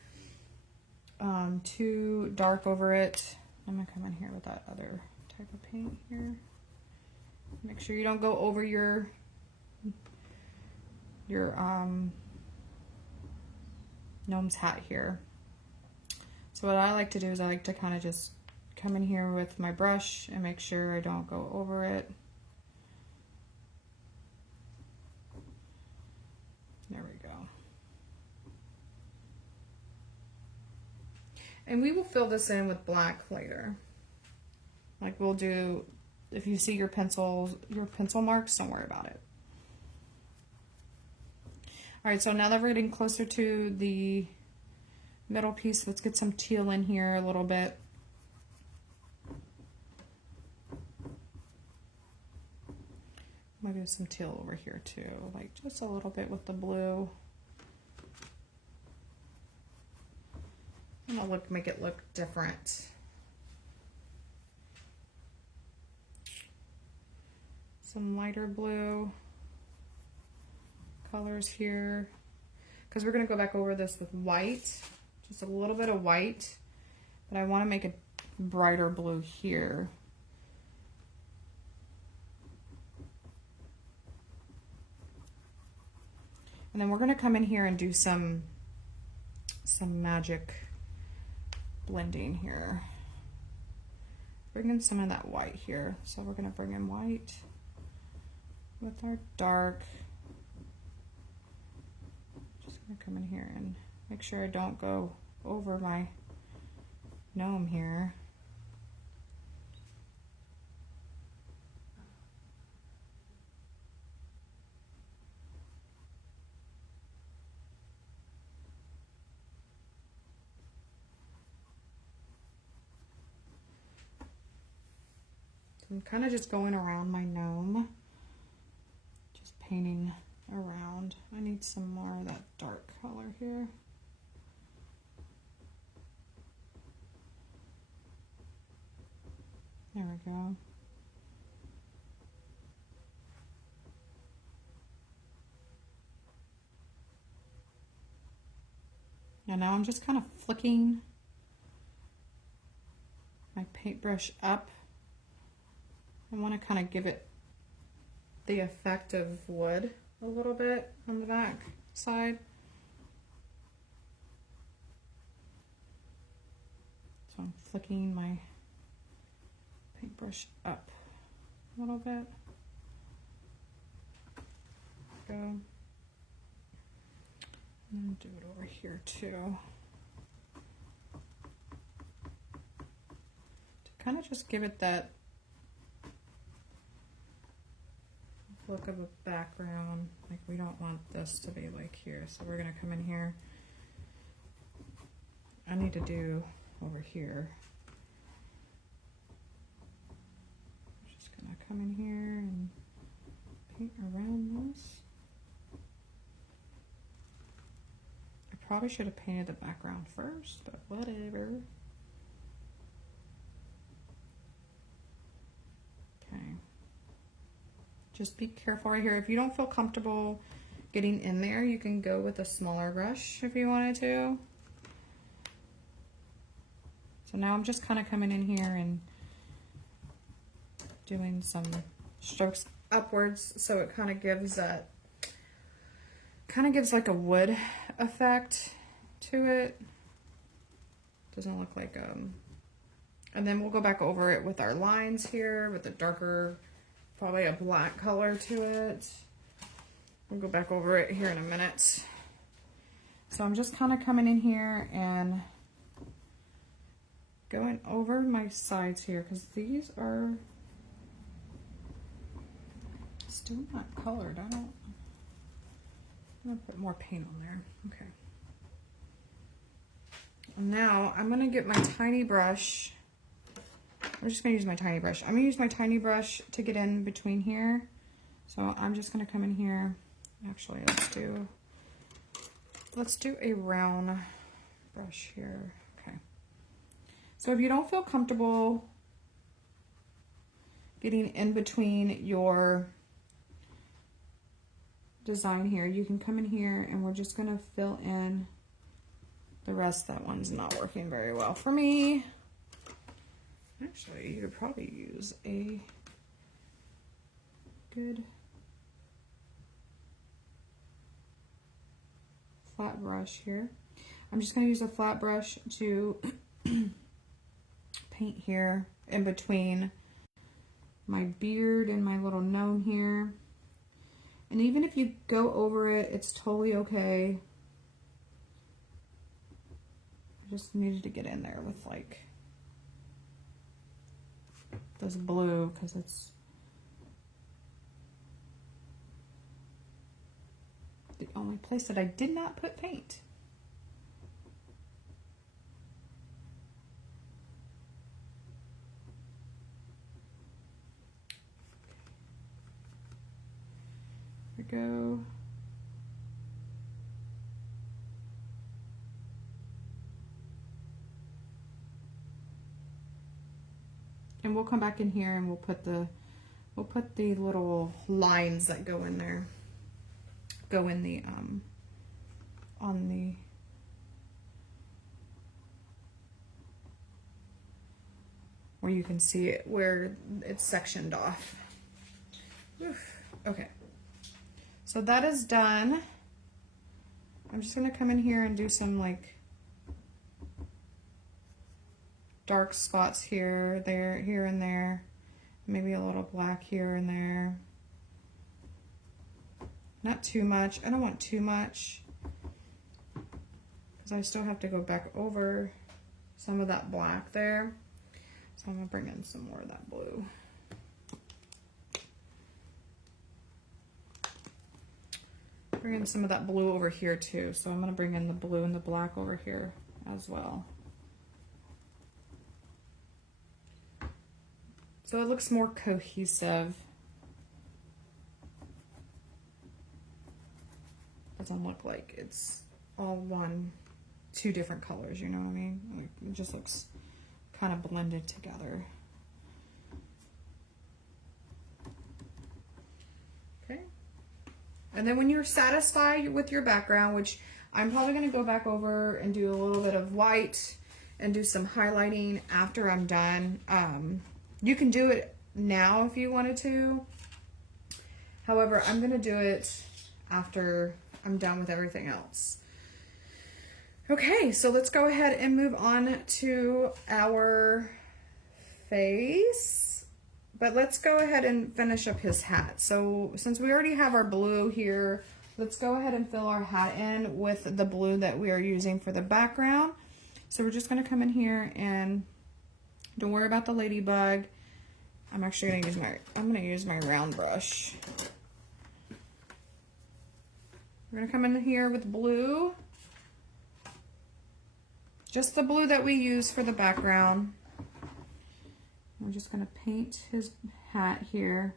too dark over it. I'm gonna come in here with that other type of paint here. Make sure you don't go over your gnome's hat here. So what I like to do is I like to kind of just come in here with my brush and make sure I don't go over it. There we go. And we will fill this in with black later. Like we'll do, if you see your pencil marks, don't worry about it. All right, so now that we're getting closer to the middle piece, let's get some teal in here a little bit. Maybe some teal over here too, like just a little bit with the blue. And I'll make it look different. Some lighter blue colors here, because we're going to go back over this with white, just a little bit of white, but I want to make a brighter blue here. And then we're going to come in here and do some magic blending here. Bring in some of that white here. So we're going to bring in white with our dark. Just going to come in here and make sure I don't go over my gnome here. I'm kind of just going around my gnome, just painting around. I need some more of that dark color here. There we go. And now I'm just kind of flicking my paintbrush up. I want to kind of give it the effect of wood a little bit on the back side. So I'm flicking my paintbrush up a little bit. Go. And then do it over here too. To kind of just give it that look of a background. Like we don't want this to be like here, so we're gonna come in here. I need to do over here. Just gonna come in here and paint around this. I probably should have painted the background first, but whatever. Okay. Just be careful right here. If you don't feel comfortable getting in there, you can go with a smaller brush if you wanted to. So now I'm just kind of coming in here and doing some strokes upwards, so it kind of gives like a wood effect to it. Doesn't look like and then we'll go back over it with our lines here with a darker, probably a black color to it. We'll go back over it here in a minute. So I'm just kind of coming in here and going over my sides here because these are still not colored. I'm gonna put more paint on there. Okay. Now I'm gonna get my tiny brush. I'm just gonna use my tiny brush. I'm gonna use my tiny brush to get in between here. So I'm just gonna come in here. Actually, let's do a round brush here. Okay. So if you don't feel comfortable getting in between your design here, you can come in here and we're just gonna fill in the rest. That one's not working very well for me. Actually, you could probably use a good flat brush here. I'm just going to use a flat brush to paint here in between my beard and my little gnome here. And even if you go over it, it's totally okay. I just needed to get in there with like this blue because it's the only place that I did not put paint. Here we go. And we'll come back in here and we'll put the little lines that go in there. Go in the on the where you can see it where it's sectioned off. Oof. Okay. So that is done. I'm just gonna come in here and do some like dark spots here, there, here and there. Maybe a little black here and there. Not too much. I don't want too much because I still have to go back over some of that black there. So I'm gonna bring in some more of that blue. Bring in some of that blue over here too. So I'm gonna bring in the blue and the black over here as well. So it looks more cohesive. Doesn't look like it's all two different colors, you know what I mean? Like, it just looks kind of blended together. Okay. And then when you're satisfied with your background, which I'm probably going to go back over and do a little bit of white and do some highlighting after I'm done. You can do it now if you wanted to. However, I'm going to do it after I'm done with everything else. Okay, so let's go ahead and move on to our face. But let's go ahead and finish up his hat. So since we already have our blue here, let's go ahead and fill our hat in with the blue that we are using for the background. So we're just going to come in here and don't worry about the ladybug. I'm actually going to use my round brush. We're going to come in here with blue. Just the blue that we use for the background. We're just going to paint his hat here.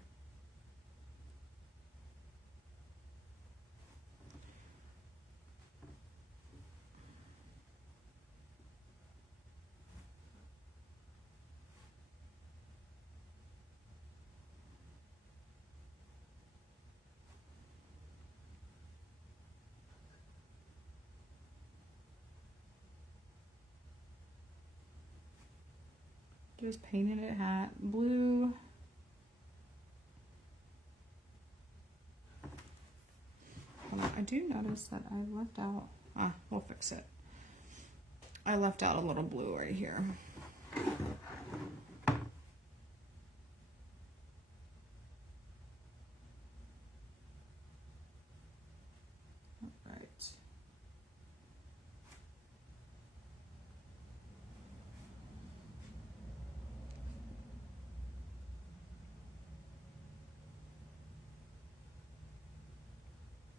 Just painted it hat blue. do notice that I left out, we'll fix it. I left out a little blue right here.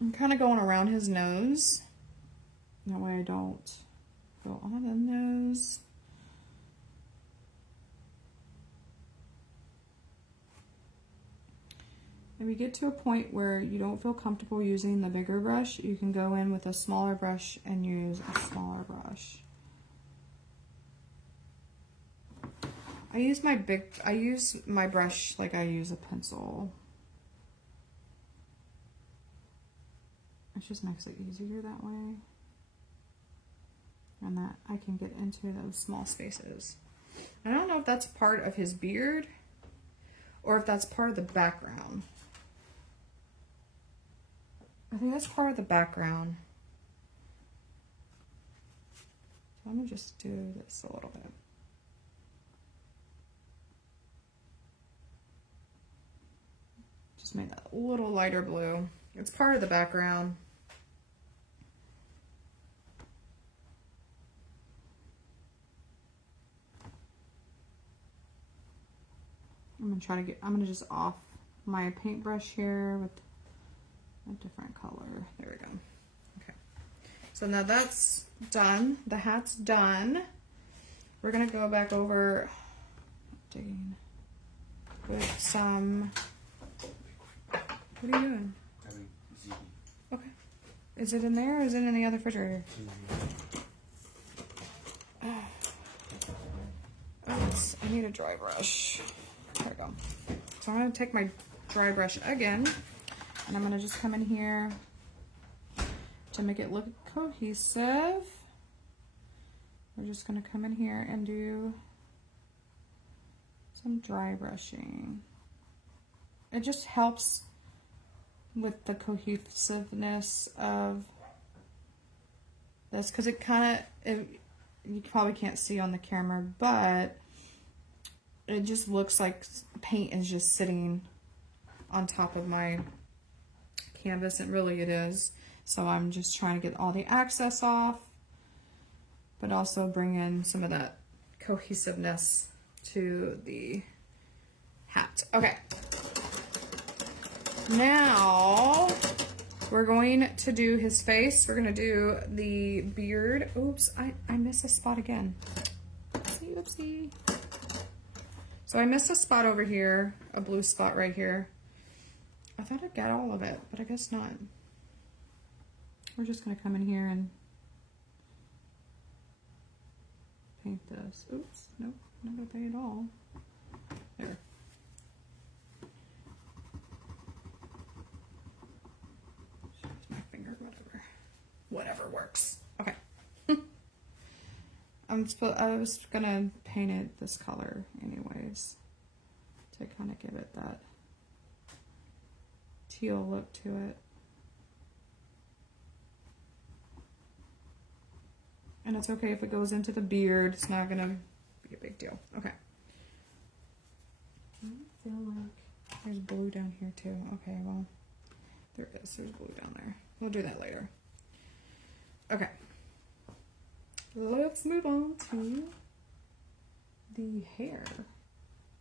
I'm kind of going around his nose. That way I don't go on the nose. If you get to a point where you don't feel comfortable using the bigger brush, you can go in with a smaller brush and use a smaller brush. I use my brush like I use a pencil. It just makes it easier that way. And that I can get into those small spaces. I don't know if that's part of his beard or if that's part of the background. I think that's part of the background. So I'm gonna just do this a little bit. Just made that a little lighter blue. It's part of the background. I'm gonna just off my paintbrush here with a different color. There we go. Okay. So now that's done. The hat's done. We're gonna go back over digging with some. What are you doing? Okay. Is it in there or is it in the other refrigerator? Oh, I need a dry brush. There we go. So I'm going to take my dry brush again, and I'm going to just come in here to make it look cohesive. We're just going to come in here and do some dry brushing. It just helps with the cohesiveness of this, because it kind of, you probably can't see on the camera, but it just looks like paint is just sitting on top of my canvas, and really it is. So I'm just trying to get all the excess off, but also bring in some of that cohesiveness to the hat. Okay. Now we're going to do his face. We're going to do the beard. Oops, I missed a spot again. Oopsie, oopsie. So I missed a spot over here, a blue spot right here. I thought I'd get all of it, but I guess not. We're just going to come in here and paint this. Oops, nope, not going to paint it all. There. Whatever works. Okay. I was gonna paint it this color anyways, to kind of give it that teal look to it. And it's okay if it goes into the beard. It's not gonna be a big deal. Okay. I feel like there's blue down here too. Okay, well, there it is. There's blue down there. We'll do that later. Okay, let's move on to the hair,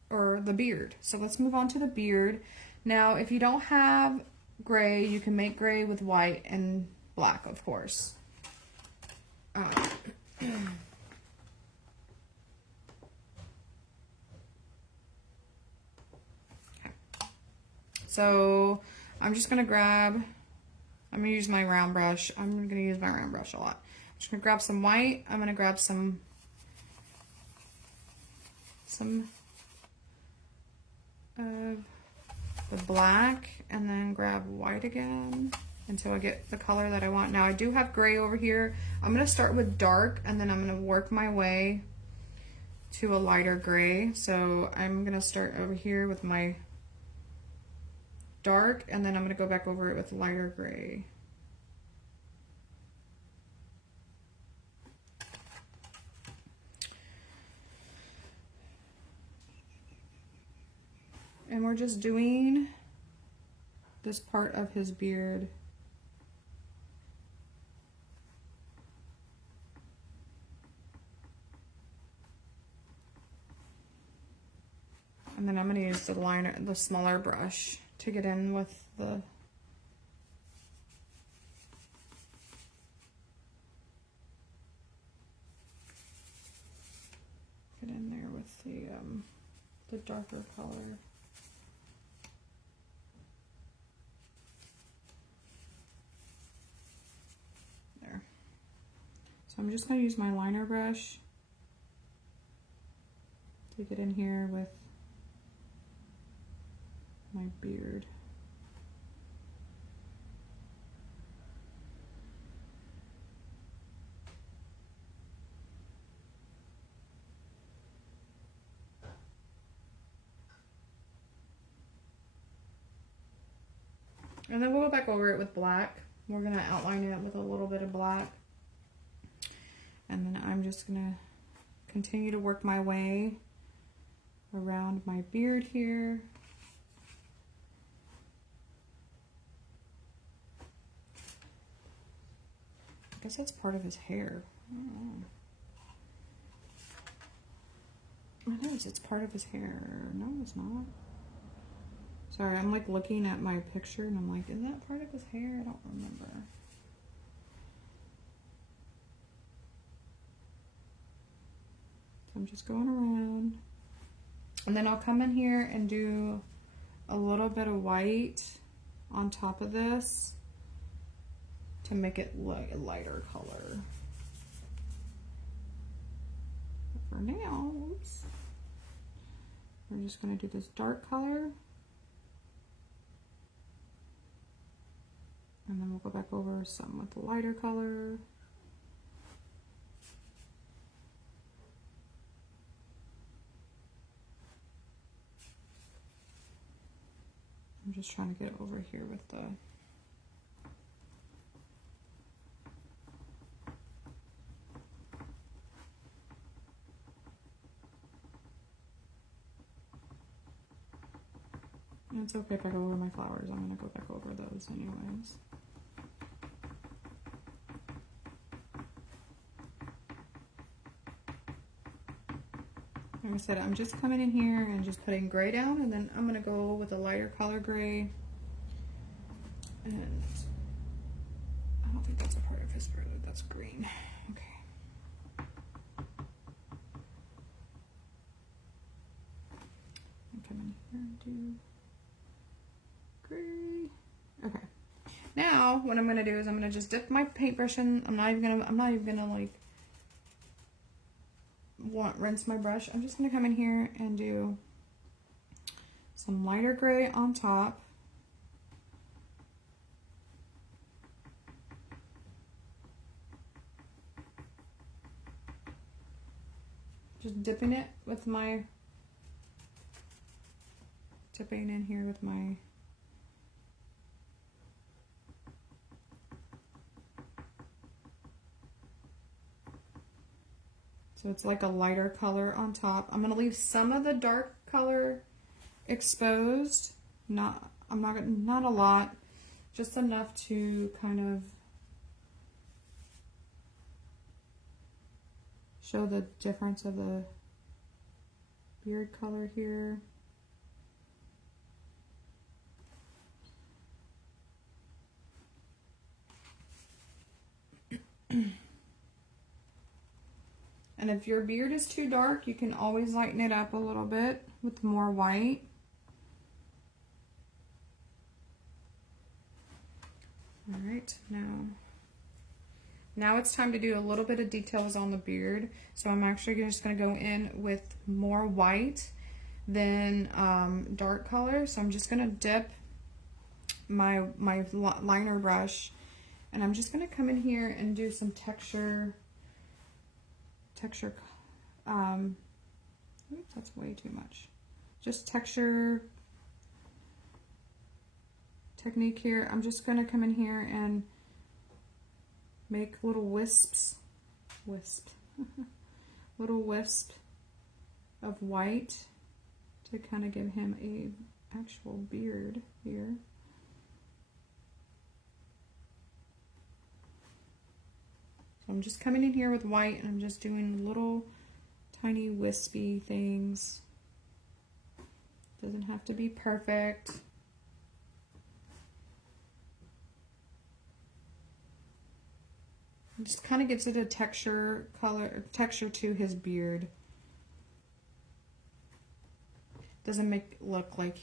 or the beard. So let's move on to the beard. Now, if you don't have gray, you can make gray with white and black, of course. Okay. So I'm just gonna grab, I'm going to use my round brush. I'm going to use my round brush a lot. I'm just going to grab some white. I'm going to grab some of the black, and then grab white again until I get the color that I want. Now I do have gray over here. I'm going to start with dark, and then I'm going to work my way to a lighter gray. So I'm going to start over here with my dark, and then I'm going to go back over it with lighter gray. we're just doing this part of his beard. And then I'm going to use the liner, the smaller brush, to get in with the the darker color. There. So I'm just going to use my liner brush to get in here with my beard. And then we'll go back over it with black. We're going to outline it with a little bit of black. And then I'm just going to continue to work my way around my beard here. I guess that's part of his hair. I don't know. I know it's part of his hair. No, it's not. Sorry, I'm like looking at my picture and I'm like, is that part of his hair? I don't remember. So I'm just going around. And then I'll come in here and do a little bit of white on top of this to make it like a lighter color. But for now, oops, we're just going to do this dark color. And then we'll go back over some with the lighter color. I'm just trying to get over here with the it's okay if I go over my flowers. I'm going to go back over those anyways. Like I said, I'm just coming in here and just putting gray down, and then I'm going to go with a lighter color gray. And I don't think that's a part of his bird. That's green. Okay. I'm coming here and do gray. Okay. Now what I'm gonna do is I'm gonna just dip my paintbrush in. I'm not even gonna like rinse my brush. I'm just gonna come in here and do some lighter gray on top. Just dipping in here with my so it's like a lighter color on top. I'm gonna leave some of the dark color exposed. Not a lot, just enough to kind of show the difference of the beard color here. And if your beard is too dark, you can always lighten it up a little bit with more white. All right, now it's time to do a little bit of details on the beard. So I'm actually just going to go in with more white than dark color. So I'm just going to dip my liner brush, and I'm just going to come in here and do some texture. Oops, that's way too much. Just texture technique here. I'm just going to come in here and make little little wisp of white to kind of give him a actual beard here. So I'm just coming in here with white and I'm just doing little tiny wispy things. Doesn't have to be perfect. It just kind of gives it a texture to his beard. Doesn't make it look like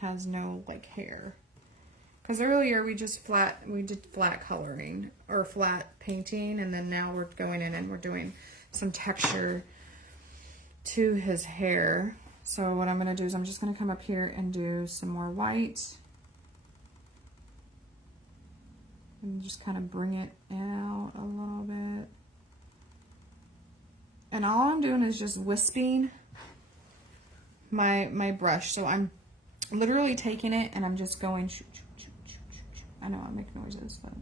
has no like hair. Because earlier we did flat coloring or flat painting, and then now we're going in and we're doing some texture to his hair. So what I'm going to do is I'm just going to come up here and do some more white. And just kind of bring it out a little bit. And all I'm doing is just wisping my brush. So I'm literally taking it and I'm just going shoot. I know I make noises, but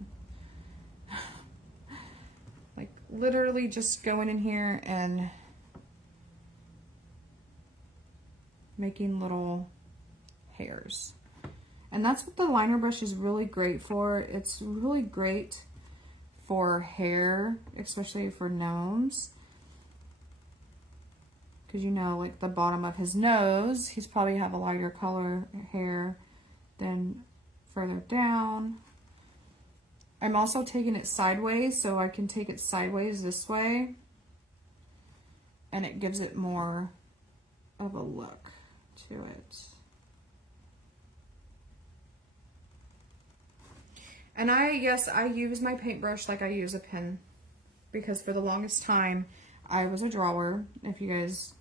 like literally just going in here and making little hairs. And that's what the liner brush is really great for. It's really great for hair, especially for gnomes. Because you know, like the bottom of his nose, he's probably have a lighter color hair than further down. I'm also taking it sideways, so I can take it sideways this way, and it gives it more of a look to it. And I use my paintbrush like I use a pen, because for the longest time I was a drawer. If you guys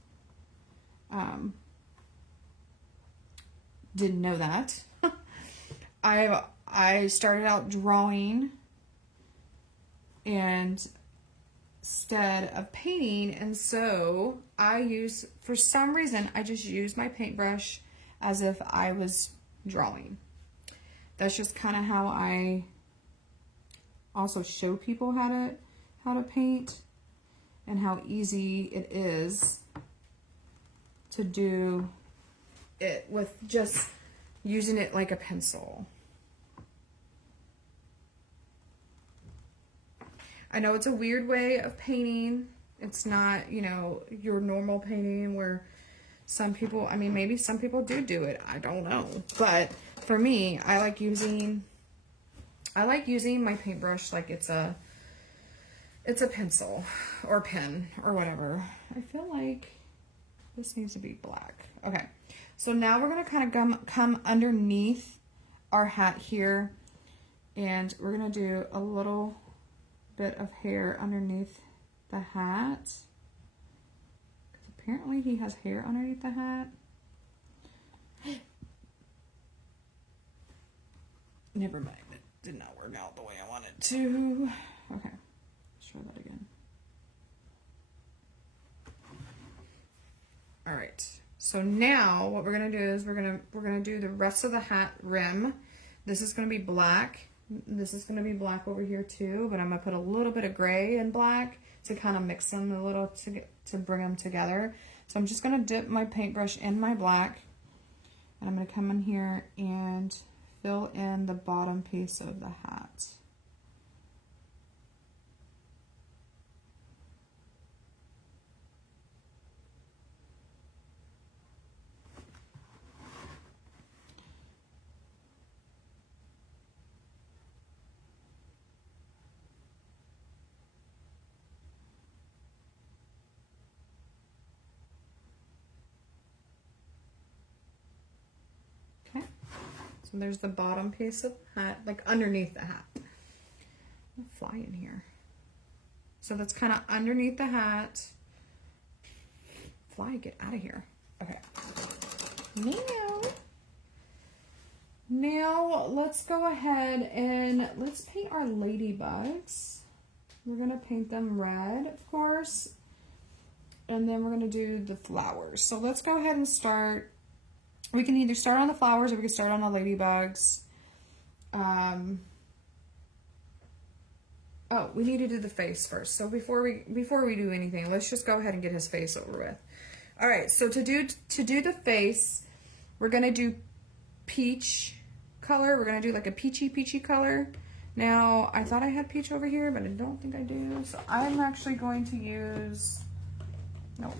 didn't know that. I started out drawing and instead of painting, and so for some reason I just use my paintbrush as if I was drawing. That's just kind of how I also show people how to paint and how easy it is to do it with just using it like a pencil. I know it's a weird way of painting. It's not, you know, your normal painting where some people, I mean, maybe some people do it. I don't know. But for me, I like using my paintbrush like it's a pencil or pen or whatever. I feel like this needs to be black. Okay. So now we're going to kind of come underneath our hat here, and we're going to do a little bit of hair underneath the hat. Because apparently he has hair underneath the hat. Never mind. It did not work out the way I wanted to. Okay. Let's try that again. All right. So now what we're going to do is we're going to do the rest of the hat rim. This is going to be black. This is going to be black over here too, but I'm going to put a little bit of gray and black to kind of mix them a little to bring them together. So I'm just going to dip my paintbrush in my black, and I'm going to come in here and fill in the bottom piece of the hat. Okay, so there's the bottom piece of the hat, like underneath the hat. I'll fly in here. So that's kind of underneath the hat. Fly, get out of here. Okay. Now let's go ahead and let's paint our ladybugs. We're gonna paint them red, of course, and then we're gonna do the flowers. So let's go ahead and start. We can either start on the flowers or we can start on the ladybugs. Oh, we need to do the face first. So before we do anything, let's just go ahead and get his face over with. All right, so to do the face, we're gonna do peach color. We're gonna do like a peachy color. Now, I thought I had peach over here, but I don't think I do. So I'm actually going to use, nope,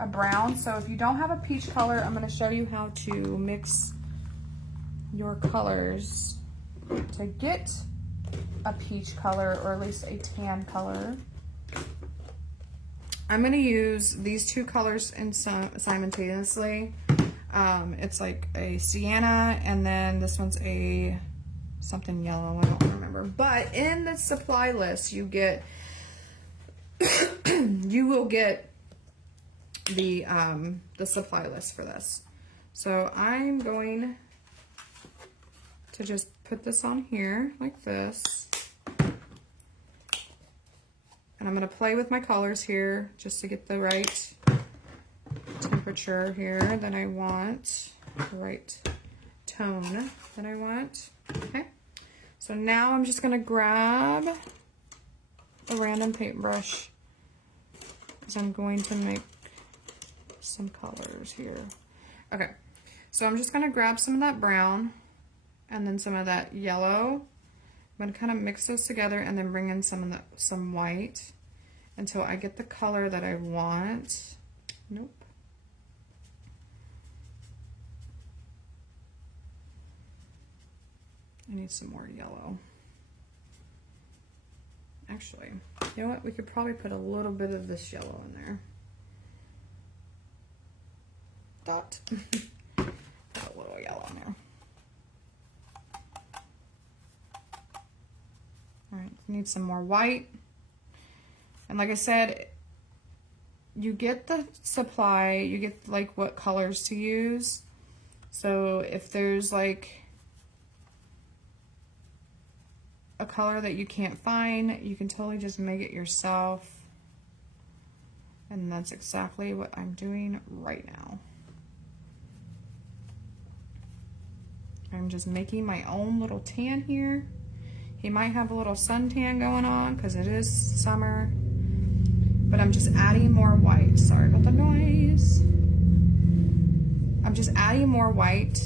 a brown. So if you don't have a peach color, I'm gonna show you how to mix your colors to get a peach color, or at least a tan color. I'm going to use these two colors simultaneously. It's like a sienna, and then this one's a something yellow, I don't remember. But in the supply list, you get you will get the supply list for this. So I'm going to just put this on here like this. And I'm going to play with my colors here just to get the right temperature here that I want, the right tone that I want. Okay, so now I'm just going to grab a random paintbrush because I'm going to make some colors here. Okay, so I'm just going to grab some of that brown and then some of that yellow. I'm going to kind of mix those together and then bring in some white until I get the color that I want. Nope. I need some more yellow. Actually, you know what? We could probably put a little bit of this yellow in there. Dot. Put a little yellow in there. All right, need some more white. And like I said, you get the supply, you get like what colors to use. So if there's like a color that you can't find, you can totally just make it yourself. And that's exactly what I'm doing right now. I'm just making my own little tan here. He might have a little suntan going on because it is summer, but I'm just adding more white. Sorry about the noise. I'm just adding more white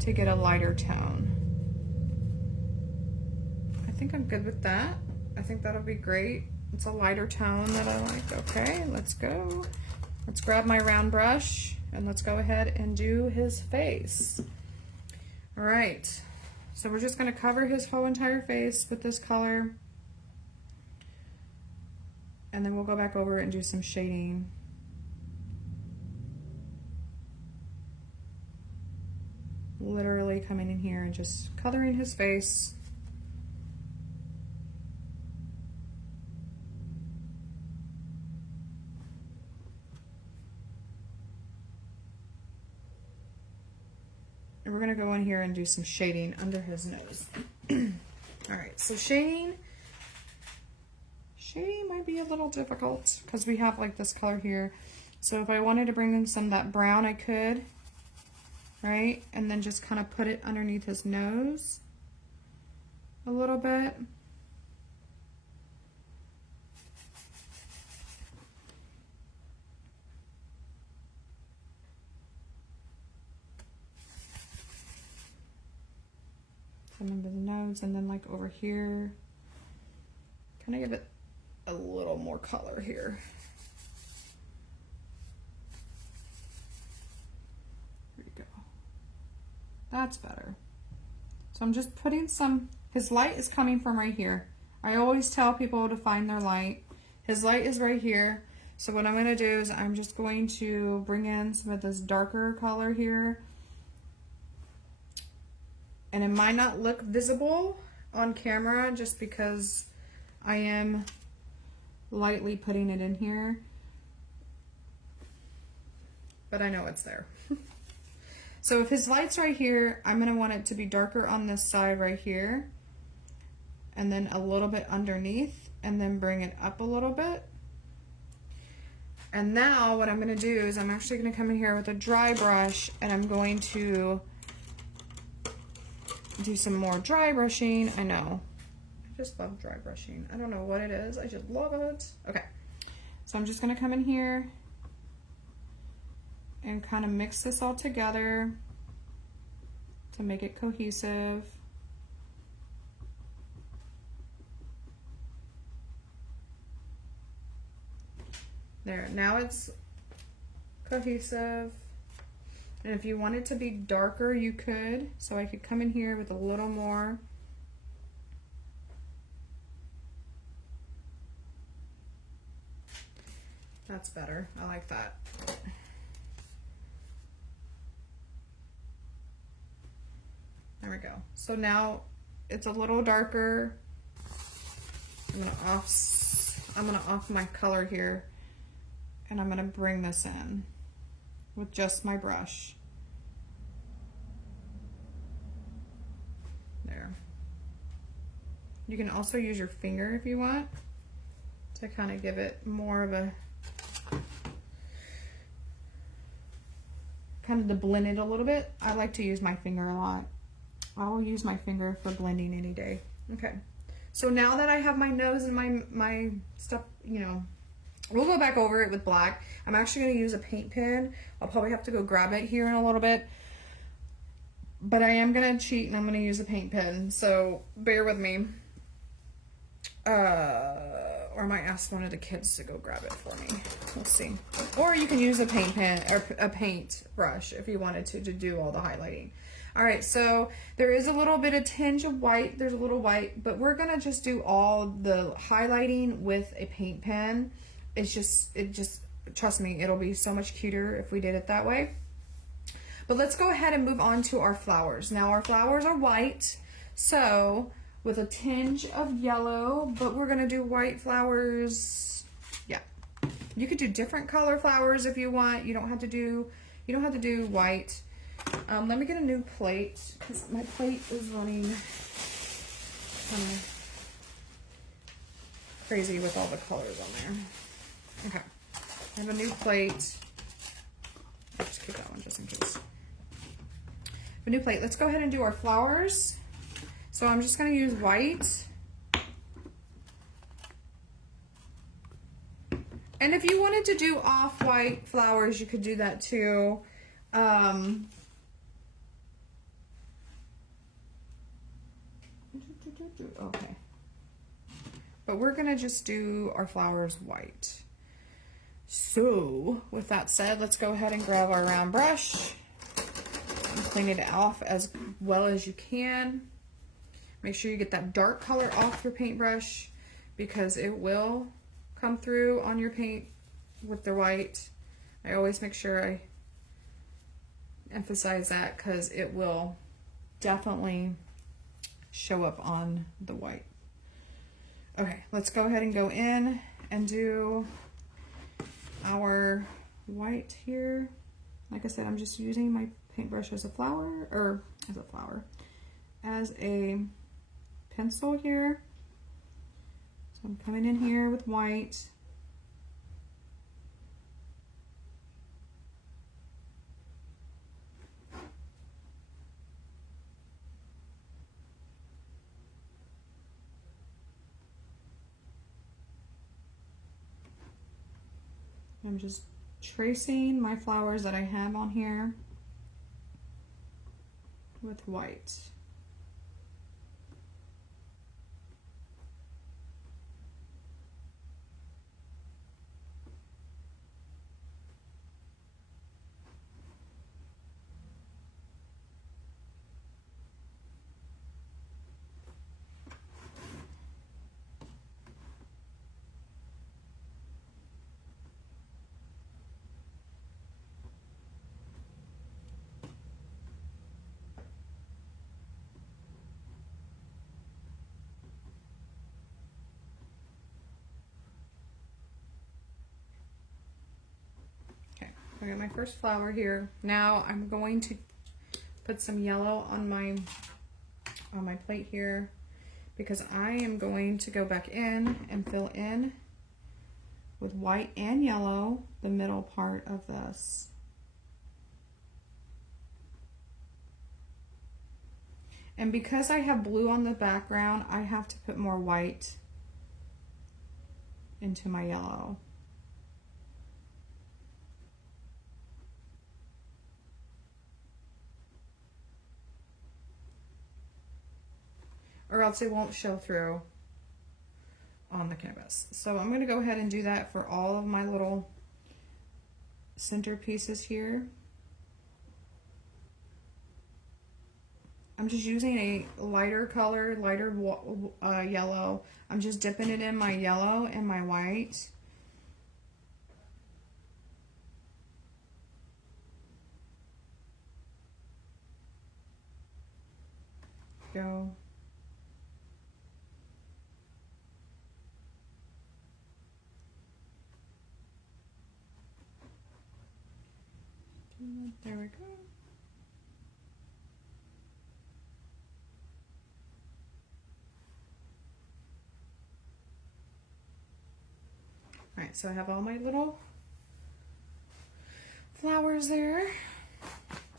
to get a lighter tone. I think I'm good with that. I think that'll be great. It's a lighter tone that I like. Okay, let's go. Let's grab my round brush and let's go ahead and do his face. All right. So we're just going to cover his whole entire face with this color. And then we'll go back over and do some shading. Literally coming in here and just coloring his face. And we're gonna go in here and do some shading under his nose. All right, so shading might be a little difficult because we have like this color here. So if I wanted to bring in some of that brown, I could, right? And then just kind of put it underneath his nose a little bit. Under the nose, and then like over here, kind of give it a little more color here. There you go. That's better. So I'm just putting some, his light is coming from right here. I always tell people to find their light. His light is right here. So what I'm going to do is I'm just going to bring in some of this darker color here. And it might not look visible on camera just because I am lightly putting it in here. But I know it's there. So if his light's right here, I'm going to want it to be darker on this side right here. And then a little bit underneath. And then bring it up a little bit. And now what I'm going to do is I'm actually going to come in here with a dry brush. And I'm going to do some more dry brushing. I know. I just love dry brushing. I don't know what it is. I just love it. Okay. So I'm just going to come in here and kind of mix this all together to make it cohesive. There, now it's cohesive. And if you want it to be darker, you could. So I could come in here with a little more. That's better. I like that. There we go. So now it's a little darker. I'm gonna off my color here, and I'm gonna bring this in with just my brush. There. You can also use your finger if you want to kind of give it more of a, kind of to blend it a little bit. I like to use my finger a lot. I'll use my finger for blending any day. Okay. So now that I have my nose and my stuff, you know, we'll go back over it with black. I'm actually going to use a paint pen. I'll probably have to go grab it here in a little bit. But I am going to cheat and I'm going to use a paint pen. So bear with me. Or I might ask one of the kids to go grab it for me. Let's see. Or you can use a paint pen or a paint brush if you wanted to do all the highlighting. All right, so there is a little bit of tinge of white. There's a little white, but we're gonna just do all the highlighting with a paint pen. It just, trust me, it'll be so much cuter if we did it that way. But let's go ahead and move on to our flowers. Now our flowers are white, so with a tinge of yellow, but we're gonna do white flowers. Yeah, you could do different color flowers if you want. You don't have to do white. Let me get a new plate because my plate is running kind of crazy with all the colors on there. Okay, I have a new plate. I'll just keep that one just in case. A new plate. Let's go ahead and do our flowers. So I'm just going to use white. And if you wanted to do off-white flowers, you could do that too. Okay. But we're going to just do our flowers white. So with that said, let's go ahead and grab our round brush and clean it off as well as you can. Make sure you get that dark color off your paintbrush because it will come through on your paint with the white. I always make sure I emphasize that because it will definitely show up on the white. Okay, let's go ahead and go in and do our white here. Like I said, I'm just using my paintbrush as a as a pencil here. So I'm coming in here with white. I'm just tracing my flowers that I have on here with white. I got my first flower here. Now I'm going to put some yellow on my plate here because I am going to go back in and fill in with white and yellow the middle part of this. And because I have blue on the background, I have to put more white into my yellow. or else it won't show through on the canvas. So I'm going to go ahead and do that for all of my little center pieces here. I'm just using a lighter color, lighter yellow. I'm just dipping it in my yellow and my white. Go. There we go. All right, so I have all my little flowers there.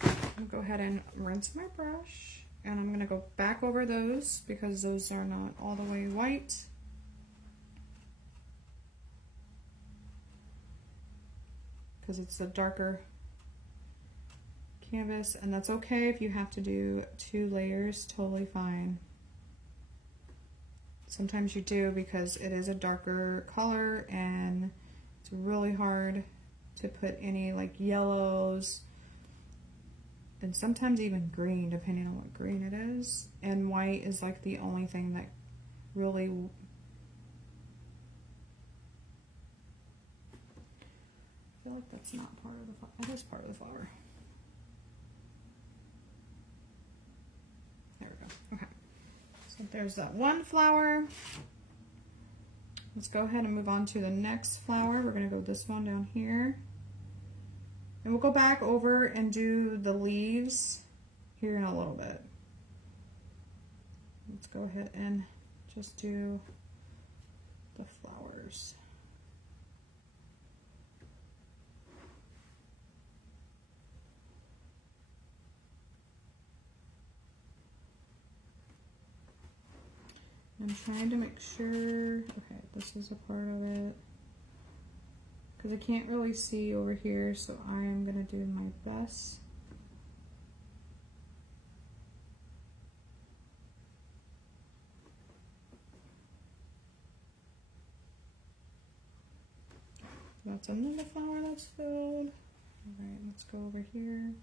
I'll go ahead and rinse my brush, and I'm gonna go back over those because those are not all the way white. Because it's a darker canvas, and that's okay if you have to do 2 layers, totally fine. Sometimes you do because it is a darker color and it's really hard to put any like yellows and sometimes even green, depending on what green it is. And white is like the only thing that really I feel like that's not part of the flower. That is part of the flower. There we go. Okay. So there's that one flower. Let's go ahead and move on to the next flower. We're going to go this one down here. And we'll go back over and do the leaves here in a little bit. Let's go ahead and just do the flowers. I'm trying to make sure, okay, this is a part of it, because I can't really see over here, so I am going to do my best. That's another flower that's filled. All right, let's go over here.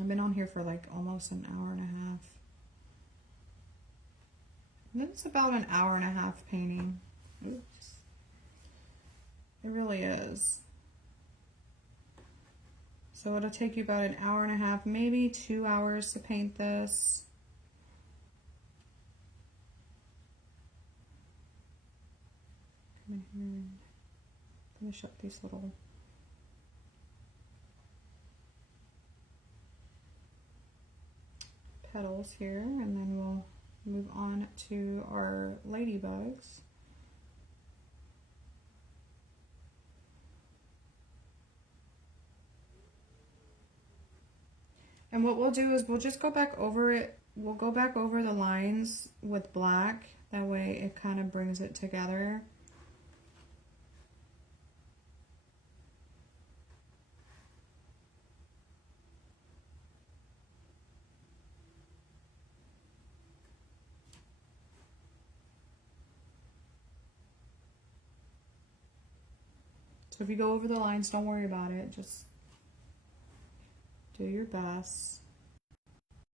I've been on here for like almost an hour and a half. And it's about an hour and a half painting. Oops. It really is. So it'll take you about an hour and a half, maybe 2 hours to paint this. Come in here and finish up these little petals here, and then we'll move on to our ladybugs. And what we'll do is we'll just go back over it. We'll go back over the lines with black. That way it kind of brings it together. So if you go over the lines, don't worry about it. Just do your best.